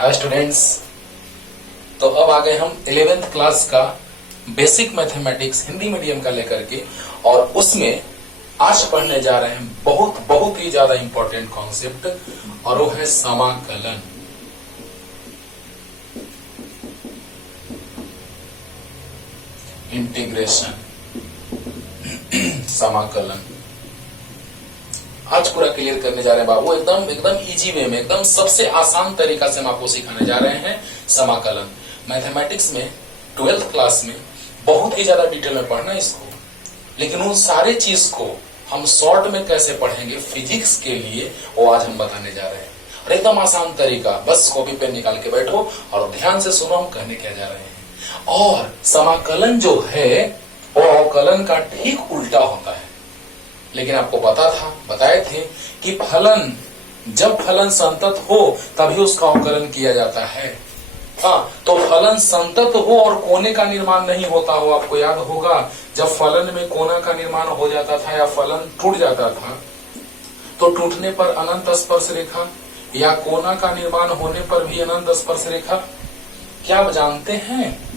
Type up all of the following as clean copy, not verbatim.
Hi students. तो अब आ गए हम 11th क्लास का बेसिक मैथमेटिक्स हिंदी मीडियम का लेकर के, और उसमें आज पढ़ने जा रहे हैं बहुत ही ज्यादा इंपॉर्टेंट कॉन्सेप्ट, और वो है समाकलन। इंटीग्रेशन, समाकलन आज पूरा क्लियर करने जा रहे हैं बाबू। एकदम इजी वे में, एकदम सबसे आसान तरीका से हम आपको सिखाने जा रहे हैं समाकलन। मैथमेटिक्स में 12th क्लास में बहुत ही ज्यादा डिटेल में पढ़ना इसको, लेकिन उन सारे चीज को हम शॉर्ट में कैसे पढ़ेंगे फिजिक्स के लिए, वो आज हम बताने जा रहे हैं। और एकदम आसान तरीका, बस कॉपी पेन निकाल के बैठो और ध्यान से सुनो हम कहने क्या जा रहे हैं। और समाकलन जो है वो अवकलन का ठीक उल्टा होता है। लेकिन आपको बताए थे कि फलन, जब फलन संतत हो तभी उसका अवकलन किया जाता है। हाँ, तो फलन संतत हो और कोने का निर्माण नहीं होता हो। आपको याद होगा जब फलन में कोना का निर्माण हो जाता था या फलन टूट जाता था, तो टूटने पर अनंत स्पर्श रेखा, या कोना का निर्माण होने पर भी अनंत स्पर्श रेखा। क्या आप जानते हैं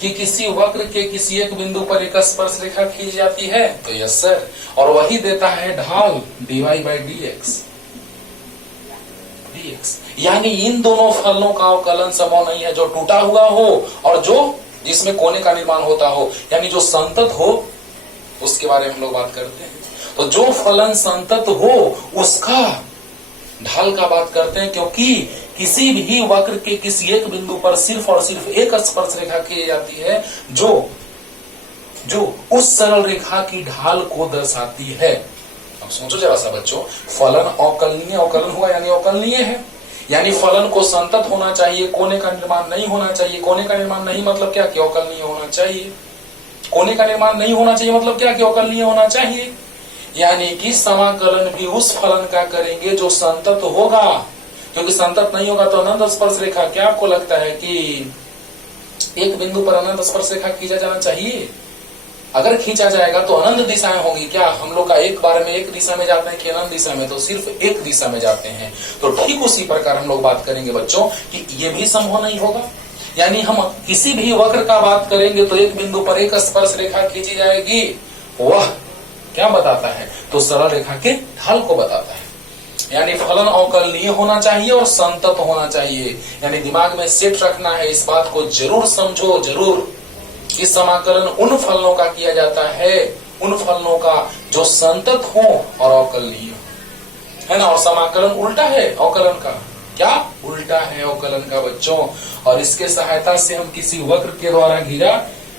कि किसी वक्र के किसी एक बिंदु पर एक स्पर्श रेखा खींच जाती है? तो यस सर, और वही देता है ढाल dy/dx। यानी इन दोनों फलनों का अवकलन संभव नहीं है, जो टूटा हुआ हो और जो जिसमें कोने का निर्माण होता हो, यानी जो संतत हो, उसके बारे में हम लोग बात करते हैं। तो जो फलन संतत हो उसका ढाल का बात करते हैं, क्योंकि किसी भी वक्र के किसी एक बिंदु पर सिर्फ और सिर्फ एक स्पर्श रेखा की जाती है जो उस सरल रेखा की ढाल को दर्शाती है। अब सोचो जरा सा बच्चों, फलन अवकलनीय हुआ यानी अवकलनीय है, यानी फलन को संतत होना चाहिए, कोने का निर्माण नहीं होना चाहिए। कोने का निर्माण नहीं मतलब क्या कि अवकलनीय होना चाहिए। कोने का निर्माण नहीं होना चाहिए मतलब क्या कि अवकलनीय होना चाहिए। यानी कि समाकलन भी उस फलन का करेंगे जो संतत होगा, क्योंकि संतत नहीं होगा तो अनंत स्पर्श रेखा। क्या आपको लगता है कि एक बिंदु पर अनंत स्पर्श रेखा खींचा जाना चाहिए? अगर खींचा जाएगा तो अनंत दिशाएं होंगी। क्या हम लोग का एक बार में एक दिशा में जाते हैं कि अनंत दिशा में? तो सिर्फ एक दिशा में जाते हैं। तो ठीक उसी प्रकार हम लोग बात करेंगे बच्चों कि ये भी संभव नहीं होगा। यानी हम किसी भी वक्र का बात करेंगे तो एक बिंदु पर एक स्पर्श रेखा खींची जाएगी। वह क्या बताता है? तो सरल रेखा के ढाल को बताता है। यानी फलन अवकलनीय होना चाहिए और संतत होना चाहिए। यानी दिमाग में सेट रखना है, इस बात को जरूर समझो, जरूर। इस समाकलन उन फलनों का किया जाता है, उन फलनों का जो संतत हो और अवकलनीय है ना। और समाकलन उल्टा है अवकलन का। क्या उल्टा है अवकलन का बच्चों? और इसके सहायता से हम किसी वक्र के द्वारा घिरा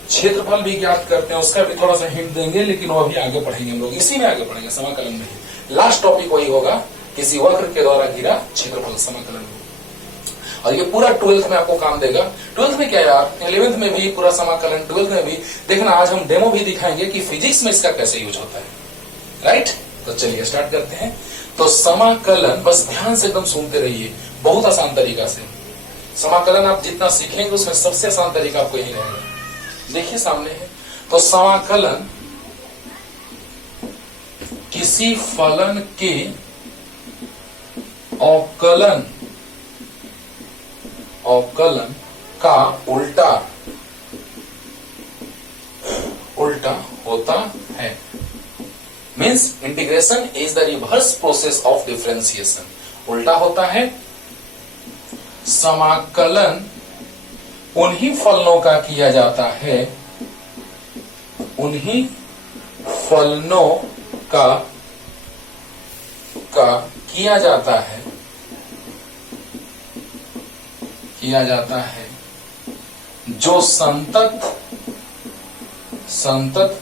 क्षेत्रफल भी ज्ञात करते हैं। उसका भी थोड़ा सा हिंट देंगे, लेकिन वो अभी आगे पढ़ेंगे हम लोग, इसी में आगे पढ़ेंगे, समाकलन में। लास्ट टॉपिक वही होगा, किसी वक्र के द्वारा घिरा क्षेत्रफल, समाकलन। और ये पूरा 12th में आपको काम देगा। 12th में क्या यार, 11th में भी पूरा समाकलन, 12th में भी देखना। आज हम डेमो भी दिखाएंगे कि फिजिक्स में इसका कैसे यूज होता है। राइट, तो चलिए स्टार्ट करते हैं। तो समाकलन, बस ध्यान से एकदम सुनते रहिए, बहुत आसान तरीका से। समाकलन आप जितना सीखेंगे उसमें सबसे आसान तरीका आपको यही रहेगा। देखिए सामने है, तो समाकलन किसी फलन के अवकलन का उल्टा होता है। Means integration is the reverse process of differentiation. उल्टा होता है। समाकलन उन्हीं फलनों का किया जाता है, उन्हीं फलनों का किया जाता है जो संतत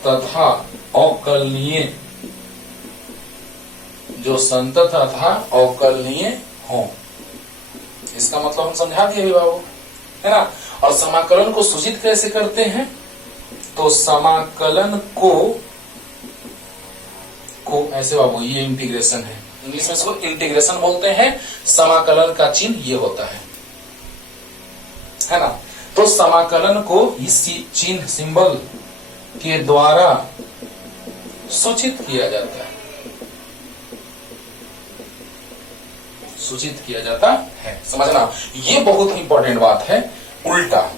तथा अवकलनीय हो। इसका मतलब हम समझा दिए अभी बाबू, है ना। और समाकलन को सूचित कैसे करते हैं? तो समाकलन को ऐसे बाबू, ये इंटीग्रेशन है, इंग्लिश में इसको इंटीग्रेशन बोलते हैं। समाकलन का चिन्ह ये होता है ना। तो समाकलन को इस चिन्ह, सिंबल के द्वारा सूचित किया जाता है। सूचित किया जाता है। समझना, ये बहुत ही इंपॉर्टेंट बात है। उल्टा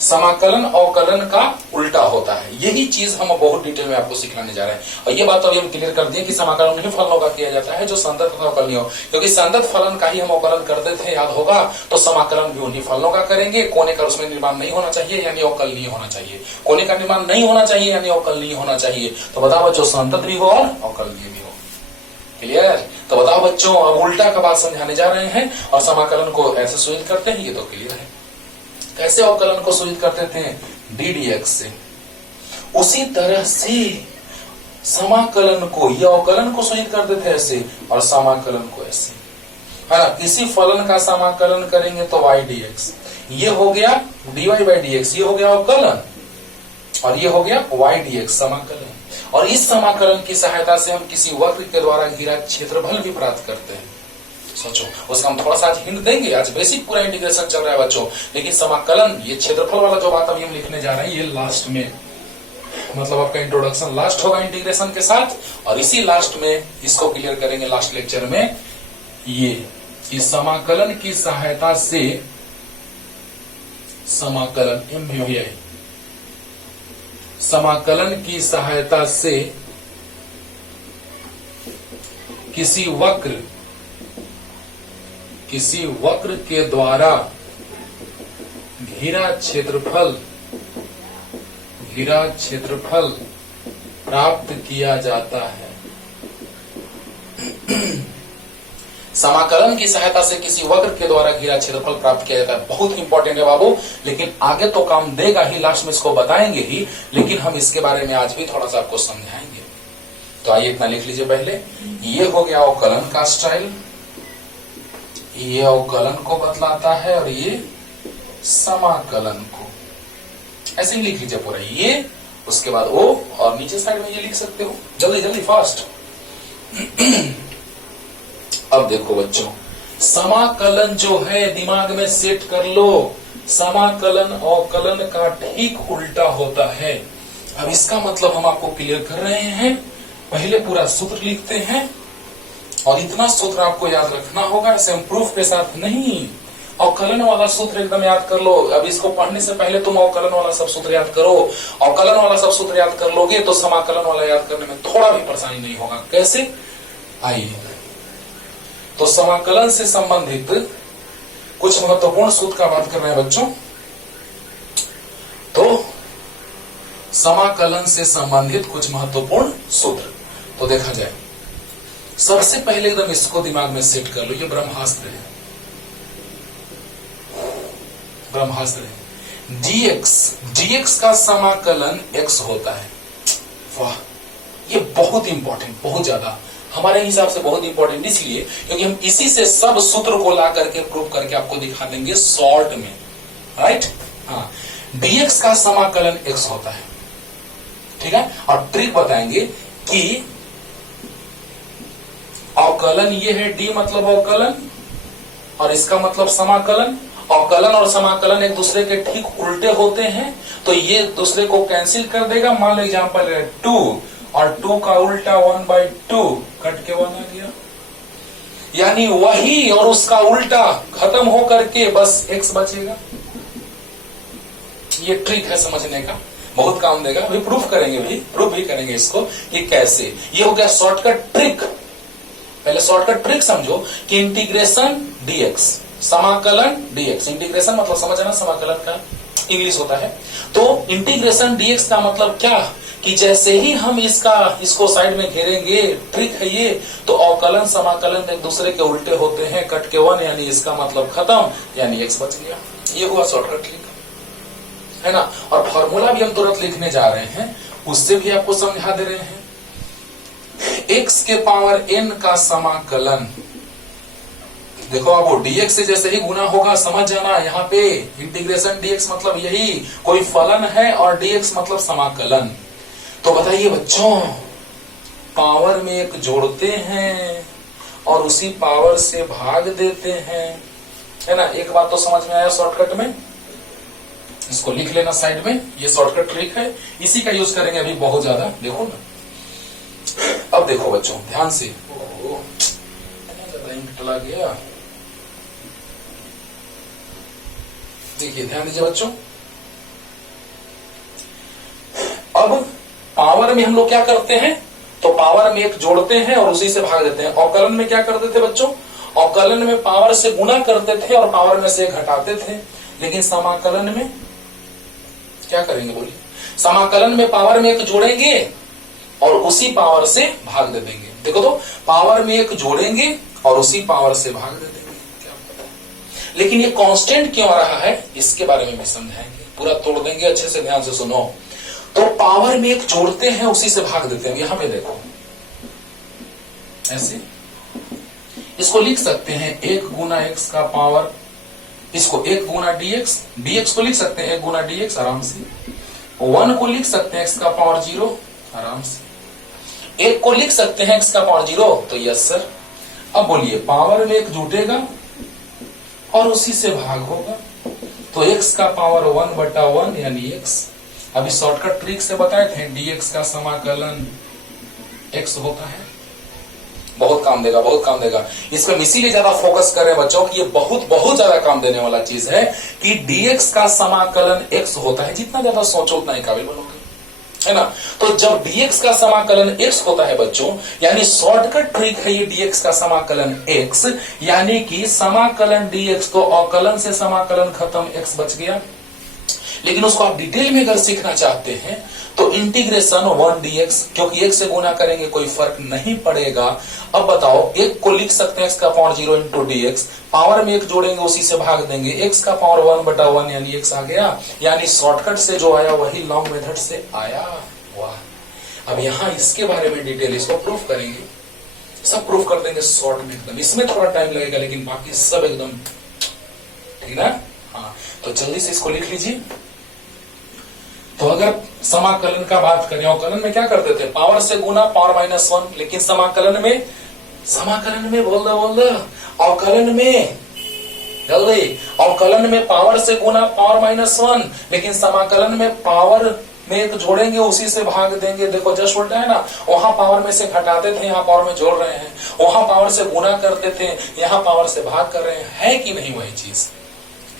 समाकलन अवकलन का उल्टा होता है, यही चीज हम बहुत डिटेल में आपको सिखाने जा रहे हैं। और ये बात अभी हम क्लियर कर दिए कि समाकलन उन्हीं फलनों का किया जाता है जो संतत तथा अवकलनीय हो, क्योंकि संतत फलन का ही हम अवकलन करते थे, याद होगा। तो समाकलन भी उन्हीं फलनों का करेंगे। कोने का उसमें निर्माण नहीं होना चाहिए, यानी अवकलनीय होना चाहिए। कोने का निर्माण नहीं होना चाहिए, यानी अवकलनीय होना चाहिए। तो बताओ बच्चों, संतत भी हो और अवकलनीय भी हो। क्लियर? तो बताओ बच्चों, अब उल्टा का बात समझाने जा रहे हैं और समाकलन को ऐसे सूचित करते हैं, ये तो क्लियर है। कैसे अवकलन को सूचित करते थे? ddx से। उसी तरह से समाकलन को, ये अवकलन को सूचित करते थे ऐसे और समाकलन को ऐसे, है ना। किसी फलन का समाकलन करेंगे तो y dx, ये हो गया dy by dx, ये हो गया अवकलन, और ये हो गया y dx समाकलन। और इस समाकलन की सहायता से हम किसी वक्र के द्वारा घिरा क्षेत्रफल भी प्राप्त करते हैं। सोचो, उसका हम थोड़ा सा आज हिंट देंगे। आज बेसिक पूरा इंटीग्रेशन चल रहा है बच्चों, लेकिन समाकलन, ये क्षेत्रफल वाला जो बात अभी हम लिखने जा रहे हैं, ये लास्ट में, मतलब आपका इंट्रोडक्शन लास्ट होगा इंटीग्रेशन के साथ, और इसी लास्ट में इसको क्लियर करेंगे लास्ट लेक्चर में। ये कि समाकलन की सहायता से, समाकलन एम भी हो गया, समाकलन की सहायता से किसी वक्र के द्वारा घिरा क्षेत्रफल प्राप्त किया जाता है। समाकलन की सहायता से किसी वक्र के द्वारा घिरा क्षेत्रफल प्राप्त किया जाता है। बहुत इंपॉर्टेंट है बाबू, लेकिन आगे तो काम देगा ही, लास्ट में इसको बताएंगे ही, लेकिन हम इसके बारे में आज भी थोड़ा सा आपको समझाएंगे। तो आइए इतना लिख लीजिए पहले। ये हो गया अवकलन का स्टाइल, ये अवकलन को बतलाता है, और ये समाकलन को। ऐसे ही लिख लीजिए पूरा, ये उसके बाद ओ, और नीचे साइड में ये लिख सकते हो, जल्दी जल्दी फास्ट। अब देखो बच्चों, समाकलन जो है दिमाग में सेट कर लो, समाकलन अवकलन का ठीक उल्टा होता है। अब इसका मतलब हम आपको क्लियर कर रहे हैं। पहले पूरा सूत्र लिखते हैं, और इतना सूत्र आपको याद रखना होगा, ऐसे हम प्रूफ के साथ नहीं। अवकलन वाला सूत्र एकदम याद कर लो। अब इसको पढ़ने से पहले तुम अवकलन वाला सब सूत्र याद करो। अवकलन वाला सब सूत्र याद कर लोगे तो समाकलन वाला याद करने में थोड़ा भी परेशानी नहीं होगा। कैसे? आइए, तो समाकलन से संबंधित कुछ महत्वपूर्ण सूत्र का बात कर रहे हैं बच्चों। तो समाकलन से संबंधित कुछ महत्वपूर्ण सूत्र तो देखा जाए। सबसे पहले एकदम इसको दिमाग में सेट कर लो, ये ब्रह्मास्त्र है, ब्रह्मास्त्र है। dx का समाकलन x होता है। वाह, ये बहुत इंपॉर्टेंट, बहुत ज्यादा हमारे हिसाब से बहुत इंपॉर्टेंट, इसलिए क्योंकि हम इसी से सब सूत्र को ला करके प्रूव करके आपको दिखा देंगे शॉर्ट में, राइट। हाँ, dx का समाकलन x होता है, ठीक है। और ट्रिक बताएंगे कि अवकलन ये है, d मतलब अवकलन और इसका मतलब समाकलन। अवकलन और समाकलन एक दूसरे के ठीक उल्टे होते हैं, तो ये दूसरे को कैंसिल कर देगा। मान लो एग्जांपल है 2 और 2 का उल्टा 1/2, कट के 1 आ गया, यानी वही और उसका उल्टा खत्म हो करके बस x बचेगा। ये ट्रिक है समझने का, बहुत काम देगा। अभी प्रूफ करेंगे, भी प्रूफ भी करेंगे इसको कि कैसे। ये हो गया शॉर्टकट ट्रिक। पहले शॉर्टकट ट्रिक समझो कि इंटीग्रेशन dx, समाकलन dx। इंटीग्रेशन मतलब समझना, समाकलन का इंग्लिश होता है। तो इंटीग्रेशन dx का मतलब क्या कि जैसे ही हम इसको साइड में घेरेंगे, ट्रिक है ये, तो अवकलन समाकलन एक दूसरे के उल्टे होते हैं, कट के 1, यानी इसका मतलब खत्म, यानी x बच गया। ये हुआ शॉर्टकट ट्रिक, है ना। और फॉर्मूला भी हम तुरंत लिखने जा रहे हैं, उससे भी आपको समझा दे रहे हैं। x के पावर n का समाकलन, देखो अब वो dx से जैसे ही गुना होगा, समझ जाना यहाँ पे इंटीग्रेशन dx मतलब यही कोई फलन है और dx मतलब समाकलन। तो बताइए बच्चों, पावर में एक जोड़ते हैं और उसी पावर से भाग देते हैं, है ना। एक बात तो समझ में आया शॉर्टकट में, इसको लिख लेना साइड में, ये शॉर्टकट ट्रिक है, इसी का यूज करेंगे अभी बहुत ज्यादा। देखो ना, अब देखो बच्चों ध्यान से, चला गया। देखिए ध्यान दीजिए बच्चों, अब पावर में हम लोग क्या करते हैं, तो पावर में एक जोड़ते हैं और उसी से भाग देते हैं। अवकलन में क्या करते थे बच्चों, अवकलन में पावर से गुना करते थे और पावर में से घटाते थे। लेकिन समाकलन में क्या करेंगे बोलिए, समाकलन में पावर में एक जोड़ेंगे और उसी पावर से भाग दे देंगे। देखो तो पावर में एक जोड़ेंगे और उसी पावर से भाग दे देंगे, क्या पता है। लेकिन ये कांस्टेंट क्यों आ रहा है इसके बारे में भी समझाएंगे, पूरा तोड़ देंगे, अच्छे से ध्यान से सुनो। तो पावर में एक जोड़ते हैं उसी से भाग देते हैं। यहां पे देखो ऐसे इसको लिख सकते हैं 1 गुना x का पावर, इसको 1 गुना dx, dx को लिख सकते हैं 1 गुना dx आराम से। 1 को लिख सकते हैं x का पावर 0 आराम से। 1 को लिख सकते हैं x का पावर 0, तो यस सर। अब बोलिए पावर में एक जुटेगा और उसी से भाग होगा, तो x का पावर 1/1 यानी x। अभी शॉर्टकट ट्रिक से बताए थे dx का समाकलन x होता है। बहुत काम देगा, बहुत काम देगा। इसमें इसीलिए ज्यादा फोकस कर रहे हैं बच्चों कि ये बहुत बहुत ज्यादा काम देने वाला चीज है कि dx का समाकलन x होता है। जितना ज्यादा सोचो उतना ही काबिल बनोगे, है ना। तो जब dx का समाकलन x होता है बच्चों, यानी शॉर्टकट ट्रिक है ये dx का समाकलन x, यानी कि समाकलन dx, तो अवकलन से समाकलन खत्म, x बच गया। लेकिन उसको आप डिटेल में अगर सीखना चाहते हैं तो इंटीग्रेशन 1 dx, क्योंकि 1 से गुना करेंगे कोई फर्क नहीं पड़ेगा। अब बताओ 1 को लिख सकते हैं x का पावर 0 इंटू dx, पावर में एक जोड़ेंगे उसी से भाग देंगे, x का पावर 1/1 यानी x आ गया। यानी शॉर्टकट से जो आया वही लॉन्ग मेथड से आया। वाह। अब यहां इसके बारे में डिटेल इसको प्रूफ करेंगे, सब प्रूफ कर देंगे शॉर्ट में एकदम। इसमें थोड़ा टाइम लगेगा लेकिन बाकी सब एकदम ठीक ना। हाँ तो जल्दी से इसको लिख लीजिए। तो अगर समाकलन का बात करें, अवकलन में क्या करते थे, पावर से गुना पावर -1, लेकिन समाकलन में बोल दो अवकलन में जल्दी, अवकलन में पावर से गुना पावर -1, लेकिन समाकलन में पावर में एक जोड़ेंगे उसी से भाग देंगे। देखो जस्ट उल्टा है ना, वहां पावर में से घटाते थे, यहाँ पावर में जोड़ रहे हैं। वहां पावर से गुना करते थे, यहाँ पावर से भाग कर रहे हैं। है कि नहीं वही चीज,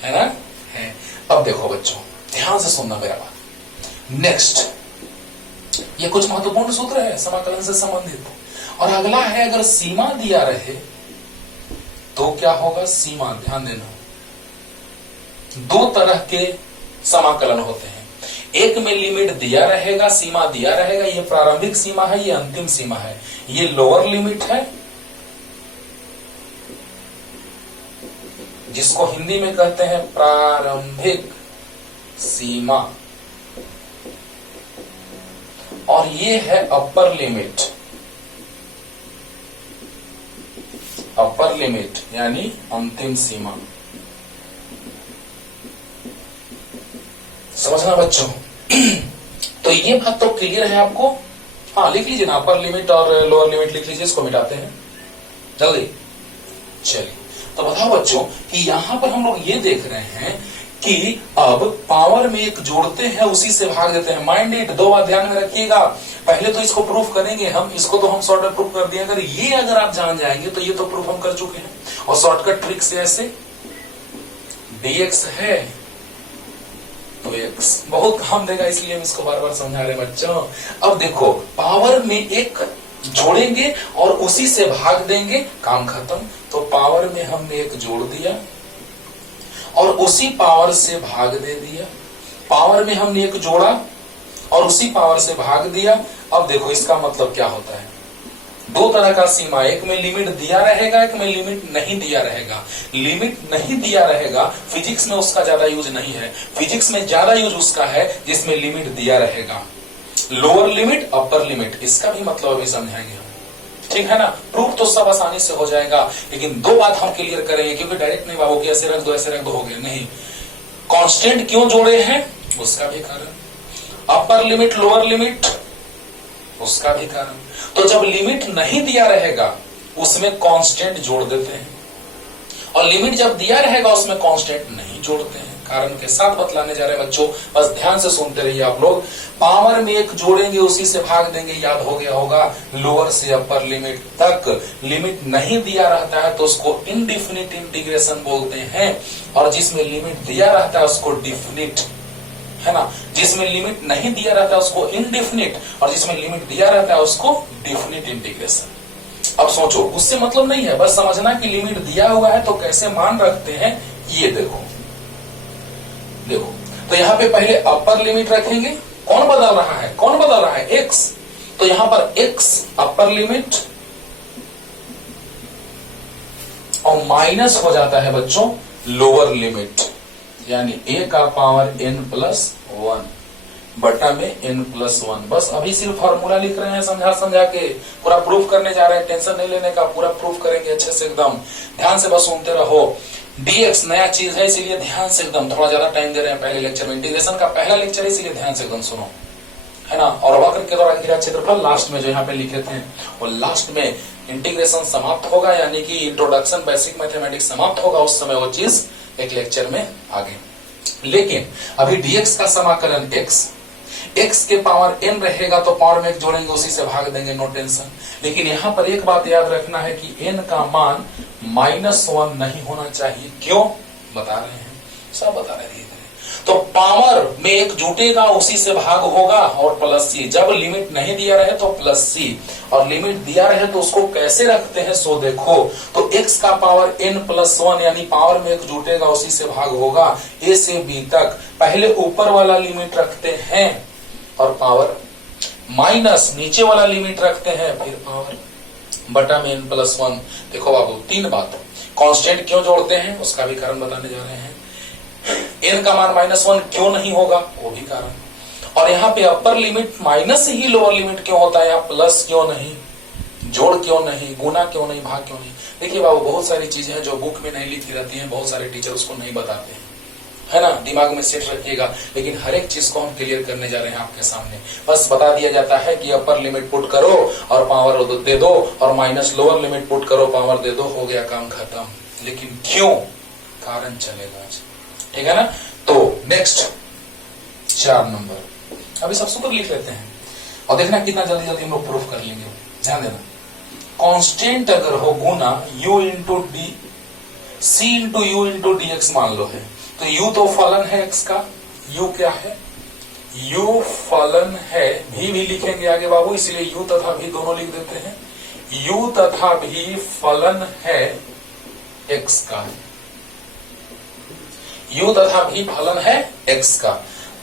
है ना, है। अब देखो बच्चों ध्यान से सुनना मेरा बात। नेक्स्ट ये कुछ महत्वपूर्ण सूत्र है समाकलन से संबंधित। और अगला है अगर सीमा दिया रहे तो क्या होगा, सीमा ध्यान देना। 2 तरह के समाकलन होते हैं, एक में लिमिट दिया रहेगा, सीमा दिया रहेगा, ये प्रारंभिक सीमा है, ये अंतिम सीमा है। ये लोअर लिमिट है जिसको हिंदी में कहते हैं प्रारंभिक सीमा, और ये है अपर लिमिट यानी अंतिम सीमा। समझना बच्चों। तो ये बात तो क्लियर है आपको। हाँ लिख लीजिए ना, अपर लिमिट और लोअर लिमिट लिख लीजिए, इसको मिटाते हैं जल्दी। चलिए तो बताओ बच्चों कि यहां पर हम लोग ये देख रहे हैं कि अब पावर में एक जोड़ते हैं उसी से भाग देते हैं। माइंड इट, 2 बात ध्यान में रखिएगा। पहले तो इसको प्रूफ करेंगे हम, इसको तो हम शॉर्टकट प्रूफ कर दिए। अगर ये अगर आप जान जाएंगे तो ये तो प्रूफ हम कर चुके हैं। और शॉर्टकट ट्रिक से ऐसे dx है तो x बहुत काम देगा, इसलिए हम इसको बार बार समझा रहे हैं बच्चों। अब देखो पावर में एक जोड़ेंगे और उसी से भाग देंगे, काम खत्म। तो पावर में हमने एक जोड़ दिया और उसी पावर से भाग दे दिया। पावर में हमने एक जोड़ा और उसी पावर से भाग दिया। अब देखो इसका मतलब क्या होता है, 2 तरह का सीमा, एक में लिमिट दिया रहेगा, एक में लिमिट नहीं दिया रहेगा। लिमिट नहीं दिया रहेगा फिजिक्स में उसका ज्यादा यूज नहीं है, फिजिक्स में ज्यादा यूज उसका है जिसमें लिमिट दिया रहेगा। लोअर लिमिट, अपर लिमिट, इसका भी मतलब अभी समझाएंगे हम, ठीक है ना। प्रूफ तो सब आसानी से हो जाएगा, लेकिन 2 बात हम क्लियर करेंगे, क्योंकि डायरेक्ट नहीं बाबू कि ऐसे रख दो ऐसे रख दो हो गया, नहीं। कांस्टेंट क्यों जोड़े हैं उसका भी कारण, अपर लिमिट लोअर लिमिट उसका भी कारण। तो जब लिमिट नहीं दिया रहेगा उसमें कांस्टेंट जोड़ देते हैं, और लिमिट जब दिया रहेगा उसमें कांस्टेंट नहीं जोड़ते हैं। कारण के साथ बतलाने जा रहे हैं बच्चों, बस ध्यान से सुनते रहिए आप लोग। पावर में एक जोड़ेंगे उसी से भाग देंगे, याद हो गया होगा। लोअर से अपर लिमिट तक लिमिट नहीं दिया रहता है तो उसको इनडिफिनिट इंटीग्रेशन बोलते हैं, और जिसमें लिमिट दिया रहता है उसको डिफिनिट, है ना। जिसमें लिमिट नहीं दिया रहता है उसको इनडिफिनिट, और जिसमें लिमिट दिया रहता है उसको डिफिनिट इंटीग्रेशन। अब सोचो, उससे मतलब नहीं है, बस समझना कि लिमिट दिया हुआ है तो कैसे मान रखते हैं। ये देखो तो यहाँ पे पहले अपर लिमिट रखेंगे। कौन बदल रहा है, कौन बदल रहा है, एक्स। तो यहां पर एक्स अपर लिमिट और माइनस हो जाता है बच्चों लोअर लिमिट, यानी a का पावर n+1 बटा में n+1। बस अभी सिर्फ फॉर्मूला लिख रहे हैं, समझा के पूरा प्रूफ करने जा रहे हैं। टेंशन नहीं लेने का, पूरा प्रूफ करेंगे अच्छे से, एकदम ध्यान से बस सुनते रहो। dx नया चीज है, इसीलिए ध्यान से एकदम थोड़ा ज्यादा टाइम दे रहे हैं पहले लेक्चर में। इंटीग्रेशन का पहला लेक्चर है, इसीलिए ध्यान से एकदम सुनो, है ना। और वक्र के द्वारा घिरा क्षेत्रफल लास्ट में जो यहाँ पे लिखे थे, और लास्ट में इंटीग्रेशन समाप्त होगा, यानी कि इंट्रोडक्शन बेसिक मैथमेटिक्स समाप्त होगा, उस समय वो चीज एक लेक्चर में आगे। लेकिन अभी dx का समाकलन x के पावर n रहेगा तो पावर में एक जोड़ेंगे उसी से भाग देंगे, नो टेंशन। लेकिन यहाँ पर एक बात याद रखना है कि n का मान -1 नहीं होना चाहिए। क्यों, बता रहे हैं, सब बता रहे हैं। तो पावर में एक जुटेगा उसी से भाग होगा, और प्लस सी। जब लिमिट नहीं दिया रहे तो प्लस सी, और लिमिट दिया रहे तो उसको कैसे रखते हैं, सो देखो। तो x का पावर n+1 यानी पावर में एक जुटेगा उसी से भाग होगा, a से b तक। पहले ऊपर वाला लिमिट रखते हैं और पावर माइनस नीचे वाला लिमिट रखते हैं, फिर पावर बटा में n+1। देखो बाबू, तीन बात। कांस्टेंट क्यों जोड़ते हैं उसका भी कारण बताने जा रहे हैं। n का मान -1 क्यों नहीं होगा, वो भी कारण। और यहाँ पे अपर लिमिट माइनस ही लोअर लिमिट क्यों होता है, यहाँ प्लस क्यों नहीं, जोड़ क्यों नहीं, गुना क्यों नहीं, भाग क्यों नहीं। देखिए बाबू, बहुत सारी चीजें हैं जो बुक में नहीं लिखी रहती हैं, बहुत सारे टीचर उसको नहीं बताते हैं, है ना। दिमाग में सेट रखिएगा, लेकिन हर एक चीज को हम क्लियर करने जा रहे हैं आपके सामने। बस बता दिया जाता है कि अपर लिमिट पुट करो और पावर दे दो, और माइनस लोअर लिमिट पुट करो, पावर दे दो, हो गया काम खत्म। लेकिन क्यों, कारण चलेगा, ठीक है ना। तो नेक्स्ट 4 नंबर अभी सबसे ऊपर लिख लेते हैं, और देखना कितना जल्दी जल्दी हम लोग प्रूफ कर लेंगे। ध्यान देना, कांस्टेंट अगर हो गुना u into D, c into you into dx मान लो है, तो u तो फलन है x का, u क्या है, u फलन है, भी लिखेंगे आगे बाबू, इसलिए u तथा भी दोनों लिख देते हैं। u तथा भी फलन है x का, u तथा भी फलन है x का।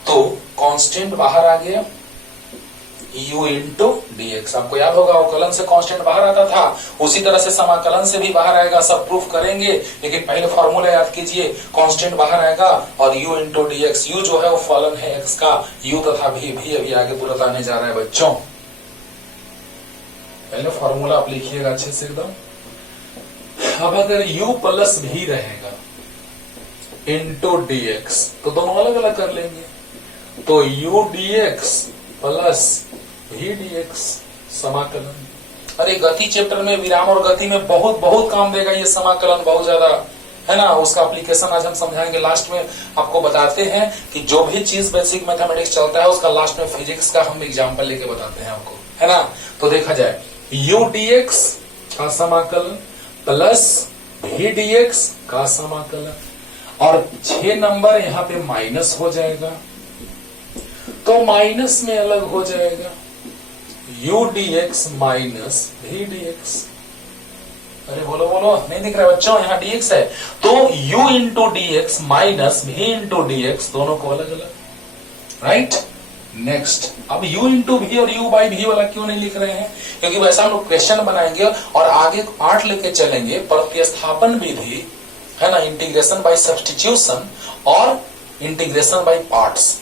तो कांस्टेंट बाहर आ गया, u इंटू dx। आपको याद होगा अवकलन से कांस्टेंट बाहर आता था, उसी तरह से समाकलन से भी बाहर आएगा, सब प्रूफ करेंगे। लेकिन पहले फॉर्मूला याद कीजिए, कांस्टेंट बाहर आएगा और u इंटू dx। u जो है वो फलन है x का, u तथा भी अभी आगे तुरंत आने जा रहा है बच्चों। पहले फॉर्मूला आप लिखिएगा अच्छे से एकदम। अब अगर u प्लस भी रहेगा इंटू dx, तो दोनों अलग अलग कर लेंगे, तो u dx प्लस भी dx समाकलन। अरे गति चैप्टर में विराम और गति में बहुत बहुत काम देगा ये समाकलन, बहुत ज्यादा, है ना। उसका एप्लीकेशन आज हम समझाएंगे, लास्ट में आपको बताते हैं कि जो भी चीज बेसिक मैथमेटिक्स चलता है उसका लास्ट में फिजिक्स का हम एग्जाम्पल लेके बताते हैं आपको, है ना। तो देखा जाए u dx का समाकलन प्लस भी dx का समाकलन, और 6 नंबर यहाँ पे माइनस हो जाएगा, तो माइनस में अलग हो जाएगा u dx माइनस भी dx। अरे बोलो बोलो, नहीं दिख रहा बच्चों, यहाँ dx है, तो u इंटू dx माइनस भी इंटू dx, दोनों को अलग अलग, राइट। नेक्स्ट, अब u इंटू भी और u बाई भी वाला क्यों नहीं लिख रहे हैं, क्योंकि वैसा हम लोग क्वेश्चन बनाएंगे और आगे पार्ट लेके चलेंगे, प्रतिस्थापन विधि, है ना, इंटीग्रेशन बाय सब्स्टिट्यूशन और इंटीग्रेशन बाय पार्ट्स,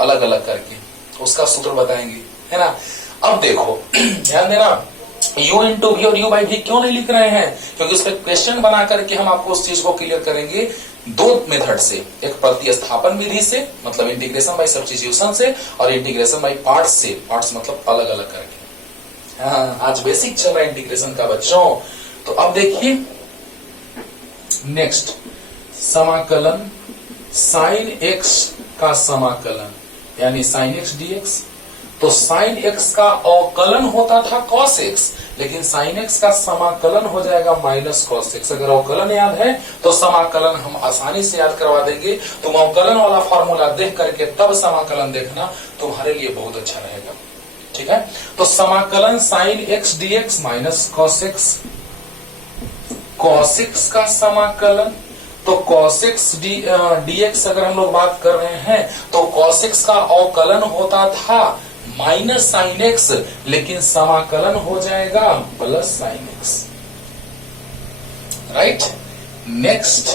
अलग अलग करके उसका सूत्र बताएंगे, है ना। अब देखो ध्यान देना, u इंटू भी और u बाई भी क्यों नहीं लिख रहे हैं, क्योंकि उस पर क्वेश्चन बना करके हम आपको उस चीज को क्लियर करेंगे दो मेथड से, एक प्रतिस्थापन विधि से, मतलब इंटीग्रेशन बाय सब्स्टिट्यूशन से, और इंटीग्रेशन बाय पार्ट्स से, पार्ट्स मतलब अलग अलग करके। हाँ, आज बेसिक चल रहा है इंटीग्रेशन का बच्चों। तो अब देखिए नेक्स्ट, समाकलन साइन एक्स का समाकलन यानी साइन एक्स डीएक्स। तो साइन एक्स का अवकलन होता था कॉस एक्स, लेकिन साइन एक्स का समाकलन हो जाएगा माइनस कॉस एक्स। अगर अवकलन याद है तो समाकलन हम आसानी से याद करवा देंगे। तुम अवकलन वाला फॉर्मूला देख करके तब समाकलन देखना, तुम्हारे लिए बहुत अच्छा रहेगा। ठीक है, तो समाकलन sine x dx minus cos x. Cos x का समाकलन, तो cos x dx अगर हम लोग बात कर रहे हैं तो cos x का अवकलन होता था माइनस साइन एक्स, लेकिन समाकलन हो जाएगा plus sine x. Right, next.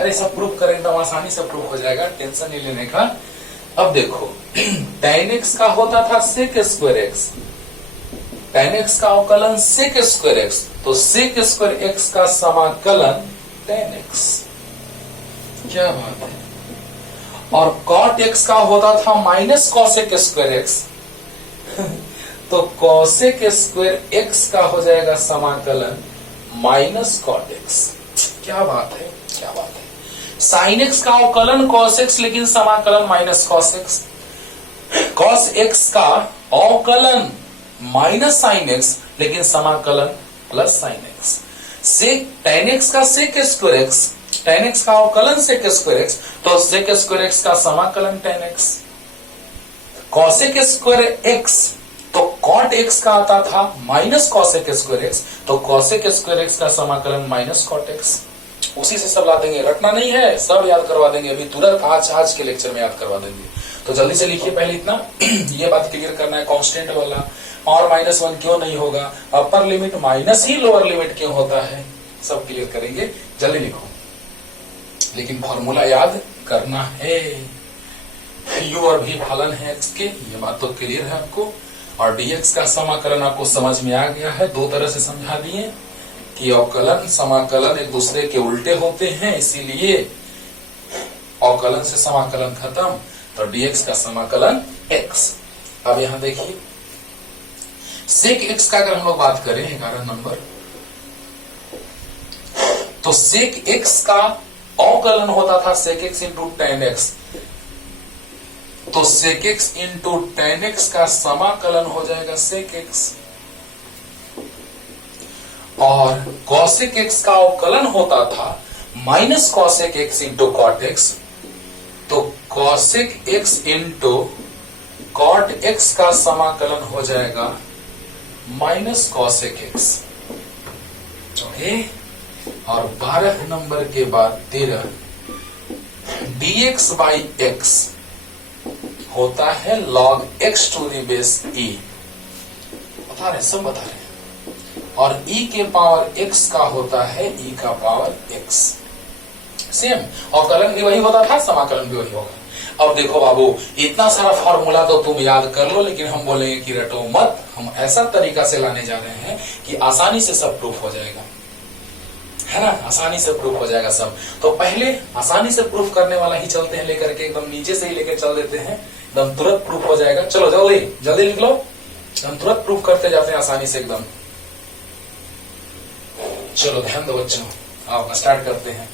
अरे सब प्रूफ करें, एकदम आसानी से प्रूफ हो जाएगा, टेंशन नहीं लेने का। अब देखो tan x का होता था sec square x, tan x का अवकलन sec स्क्वायर एक्स, तो sec स्क्वायर एक्स का समाकलन tan x। क्या बात है। और cot x का होता था माइनस cosec स्क्वायर एक्स, तो cosec स्क्वायर एक्स का हो जाएगा समाकलन माइनस cot x। क्या बात है, क्या बात है। sin x का अवकलन cos x, लेकिन समाकलन minus cos x। cos x का अवकलन माइनस sin x, लेकिन समाकलन plus sin x। tan x का sec square x, tan x का अवकलन sec स्क्वायर एक्स, तो sec स्क्वायर एक्स का समाकलन tan x। cosec square x, तो cot x का आता था माइनस cosec स्क्वायर एक्स, तो cosec स्क्वायर एक्स का समाकलन माइनस cot x। उसी से सब ला देंगे, रटना नहीं है, सब याद करवा देंगे अभी तुरंत, आज के लेक्चर में याद करवा देंगे। तो जल्दी से लिखिए पहले इतना ये बात क्लियर करना है, कांस्टेंट वाला और -1 क्यों नहीं होगा, अपर लिमिट माइनस ही लोअर लिमिट क्यों होता है, सब क्लियर करेंगे। जल्दी लिखो, लेकिन फॉर्मूला याद करना है। यू और भी फलन है x के, ये बात तो क्लियर है आपको। और dx का समाकलन आपको समझ में आ गया है, दो तरह से समझा दिए कि अवकलन समाकलन एक दूसरे के उल्टे होते हैं, इसीलिए अवकलन से समाकलन खत्म, तो dx का समाकलन x। अब यहां देखिए sec x का अगर हम लोग बात करें 11 नंबर, तो sec x का अवकलन होता था sec x into tan x, तो sec x into tan x का समाकलन हो जाएगा sec x। और cosec x का अवकलन होता था minus cosec x into cot x, तो cosec x into cot x का समाकलन हो जाएगा माइनस cosec x। ओके, और 12 नंबर के बाद 13 dx बाई x होता है log x to the base e। बता रहे, सब बता रहे। और e के पावर x का होता है e का पावर x। सेम अवकलन भी वही होता था, समाकलन भी वही होगा। अब देखो बाबू, इतना सारा फॉर्मूला तो तुम याद कर लो, लेकिन हम बोलेंगे कि रटो मत, हम ऐसा तरीका से लाने जा रहे हैं कि आसानी से सब प्रूफ हो जाएगा, है ना, आसानी से प्रूफ हो जाएगा सब। तो पहले आसानी से प्रूफ करने वाला ही चलते हैं, लेकर के एकदम नीचे से ही लेकर चल देते हैं, एकदम तुरंत प्रूफ हो जाएगा। चलो जल्दी जल्दी लिख लो, हम तुरंत प्रूफ करते जाते हैं आसानी से एकदम। चलो ध्यान दो बच्चों, आओ स्टार्ट करते हैं।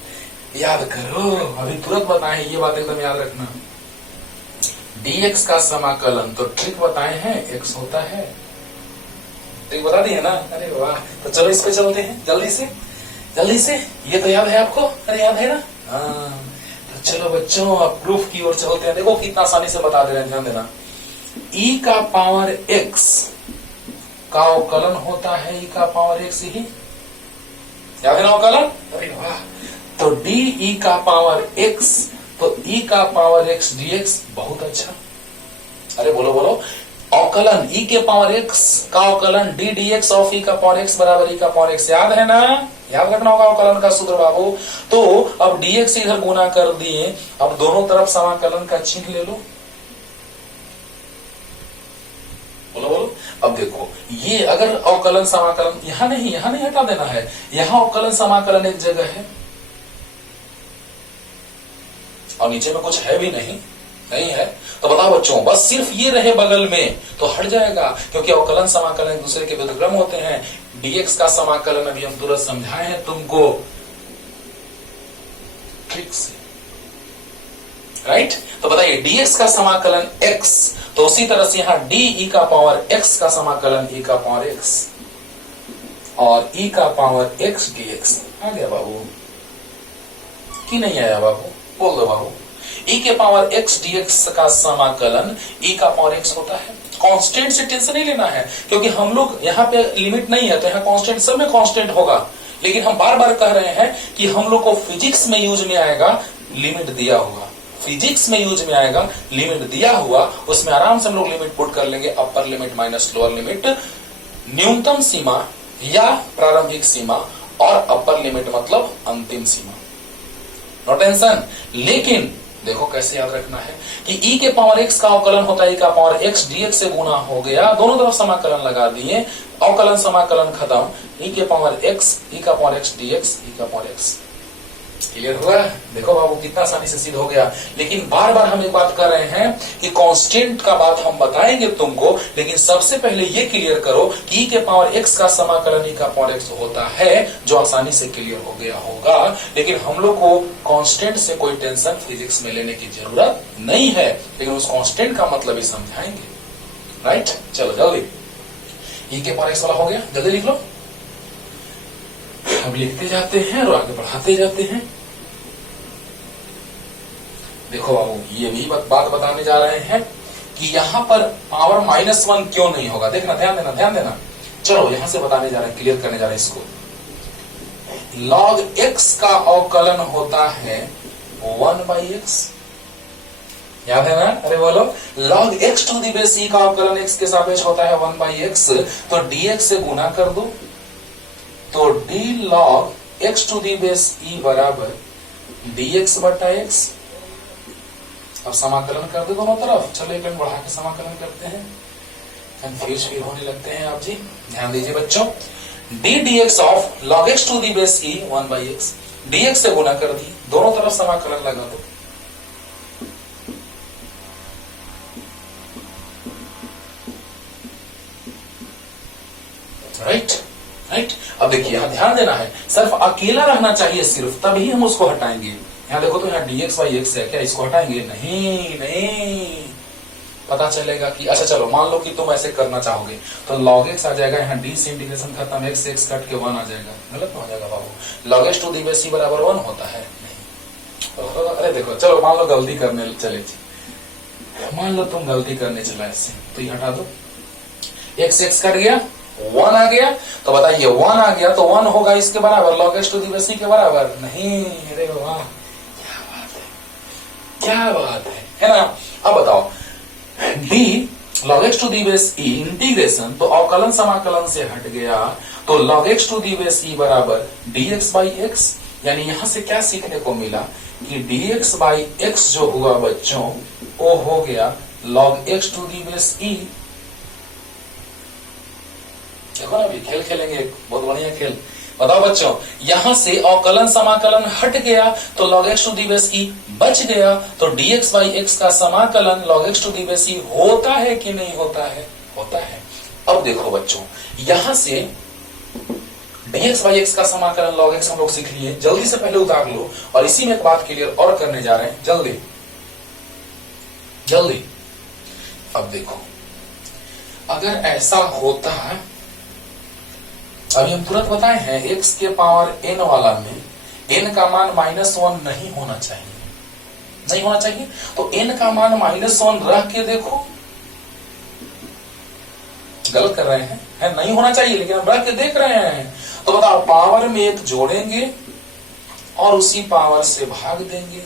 याद करो, अभी तुरंत बताएं, ये बात एकदम याद रखना। dx का समाकलन तो ट्रिक बताए हैं, x होता है, ट्रिक बता दिए ना। अरे वाह, तो चलो इस पे चलते हैं जल्दी से जल्दी से। ये तो याद है आपको, अरे याद है ना, हाँ। तो चलो बच्चों अब प्रूफ की ओर चलते हैं। देखो कितना आसानी से बता दे रहे हैं, ध्यान देना। e का पावर x का अवकलन होता है e का पावर x ही, याद है ना अवकलन। अरे वाह, तो डी का पावर x, तो e का पावर x dx, बहुत अच्छा। अरे बोलो बोलो, अवकलन e के पावर x का अवकलन d dx ऑफ e का पावर x बराबर e का पावर x, याद है ना, याद रखना होगा अवकलन का सूत्र बाबू। तो अब dx इधर गुना कर दिए, अब दोनों तरफ समाकलन का चिन्ह ले लो, बोलो बोलो। अब देखो ये अगर अवकलन समाकलन यहां नहीं हटा देना है, यहां अवकलन समाकलन एक जगह है और नीचे में कुछ है भी नहीं है, तो बताओ बच्चों, बस सिर्फ ये रहे बगल में तो हट जाएगा, क्योंकि अवकलन समाकलन एक दूसरे के व्युत्क्रम होते हैं। dx का समाकलन अभी हम तुरंत समझाए हैं तुमको ट्रिक से, राइट। तो बताइए dx का समाकलन x, तो उसी तरह से यहां de का पावर x का समाकलन e का पावर x और e का पावर x dx। आ गया बाबू कि नहीं आया बाबू? बोल दो बाबू। e के पावर x dx का समाकलन e का पावर x होता है। कांस्टेंट से टेंशन नहीं लेना है, क्योंकि हम लोग यहाँ पे लिमिट नहीं है, तो यहाँ कांस्टेंट सब में कांस्टेंट होगा। लेकिन हम बार बार कह रहे हैं कि हम लोग को फिजिक्स में यूज में आएगा लिमिट दिया हुआ, फिजिक्स में यूज में आएगा लिमिट दिया हुआ, उसमें आराम से हम लोग लिमिट पुट कर लेंगे, upper limit minus lower limit, न्यूनतम सीमा या प्रारंभिक सीमा, और अपर लिमिट मतलब अंतिम सीमा। No tension. लेकिन देखो कैसे याद रखना है कि e के पावर x का अवकलन होता है e का पावर x dx से गुना हो गया, दोनों तरफ समाकलन लगा दिए, अवकलन समाकलन खत्म, e के पावर x e का पावर x dx e का पावर x। क्लियर हुआ? देखो बाबू कितना आसानी से सिद्ध हो गया। लेकिन बार बार हम एक बात कर रहे हैं कि कांस्टेंट का बात हम बताएंगे तुमको, लेकिन सबसे पहले ये क्लियर करो कि e के पावर x का समाकलन e का पावर x होता है, जो आसानी से क्लियर हो गया होगा। लेकिन हम लोग को कांस्टेंट से कोई टेंशन फिजिक्स में लेने की जरूरत नहीं है, लेकिन उस कांस्टेंट का मतलब ही समझाएंगे। राइट, चलो जल्दी। e के पावर x वाला हो गया, जल्दी लिख लो। हम लिखते जाते हैं और आगे बढ़ाते जाते हैं। देखो बाबू ये भी बात बताने जा रहे हैं कि यहां पर पावर -1 क्यों नहीं होगा। देखना, ध्यान देना, ध्यान देना। चलो यहां से बताने जा रहे हैं, क्लियर करने जा रहे हैं इसको। log x का अवकलन होता है 1/x, याद है ना? अरे बोलो, log x to the base e का अवकलन x के सापेक्ष होता है 1/x, तो dx से गुना कर दो, तो d log x to the base e बराबर dx बटा x। अब समाकलन कर दो दोनों तरफ। चलो एक बढ़ा के समाकलन करते हैं, कंफ्यूज भी होने लगते हैं आप जी। ध्यान दीजिए बच्चों, d dx of log x to the base e 1/x, dx से गुना कर दी, दोनों तरफ समाकलन लगा दो। Right right. अब देखिए यहां ध्यान देना है, सिर्फ अकेला रहना चाहिए सिर्फ, तभी हम उसको हटाएंगे। यहाँ देखो तो यहाँ dx/x है, क्या इसको हटाएंगे? नहीं नहीं, पता चलेगा कि अच्छा चलो मान लो कि तुम ऐसे करना चाहोगे, तो log x आ जाएगा, यहाँ d से इंटीग्रेशन खत्म, x कट के 1 आ जाएगा। गलत हो जाएगा बाबू, log x to the base e बराबर 1 होता है। नहीं, अरे देखो चलो मान लो गलती करने चले, मान लो तुम गलती करने चला ऐसे, तो ये हटा दो, x कट गया, 1 आ गया, तो बताइए 1 आ गया तो 1 होगा इसके बराबर, log x to the base e के बराबर नहीं। अरे वाह, क्या बात है ना? अब बताओ, d log x to the base e इंटीग्रेशन, तो अवकलन समाकलन से हट गया, तो log x to the base e बराबर dx/x। यानी यहां से क्या सीखने को मिला कि dx/x जो हुआ बच्चों, वो हो गया log x to the base e। देखो ना, अभी खेल खेलेंगे, बहुत बढ़िया खेल। बताओ बच्चों, यहां से अवकलन समाकलन हट गया, तो log x to the base e बच गया, तो dx/x का समाकलन log x to the base e होता है कि नहीं होता है? होता है। अब देखो बच्चों, यहां से dx/x का समाकलन log x हम लोग सीख लिए, जल्दी से पहले उतार लो, और इसी में एक बात क्लियर और करने जा रहे हैं, जल्दी जल्दी। अब देखो, अगर ऐसा होता है, अभी हम तुरंत बताए हैं, x के पावर n वाला में n का मान -1 नहीं होना चाहिए, नहीं होना चाहिए, तो n का मान -1 रख के देखो, गलत कर रहे हैं, है नहीं होना चाहिए, लेकिन हम रख के देख रहे हैं। तो बताओ, पावर में एक जोड़ेंगे और उसी पावर से भाग देंगे,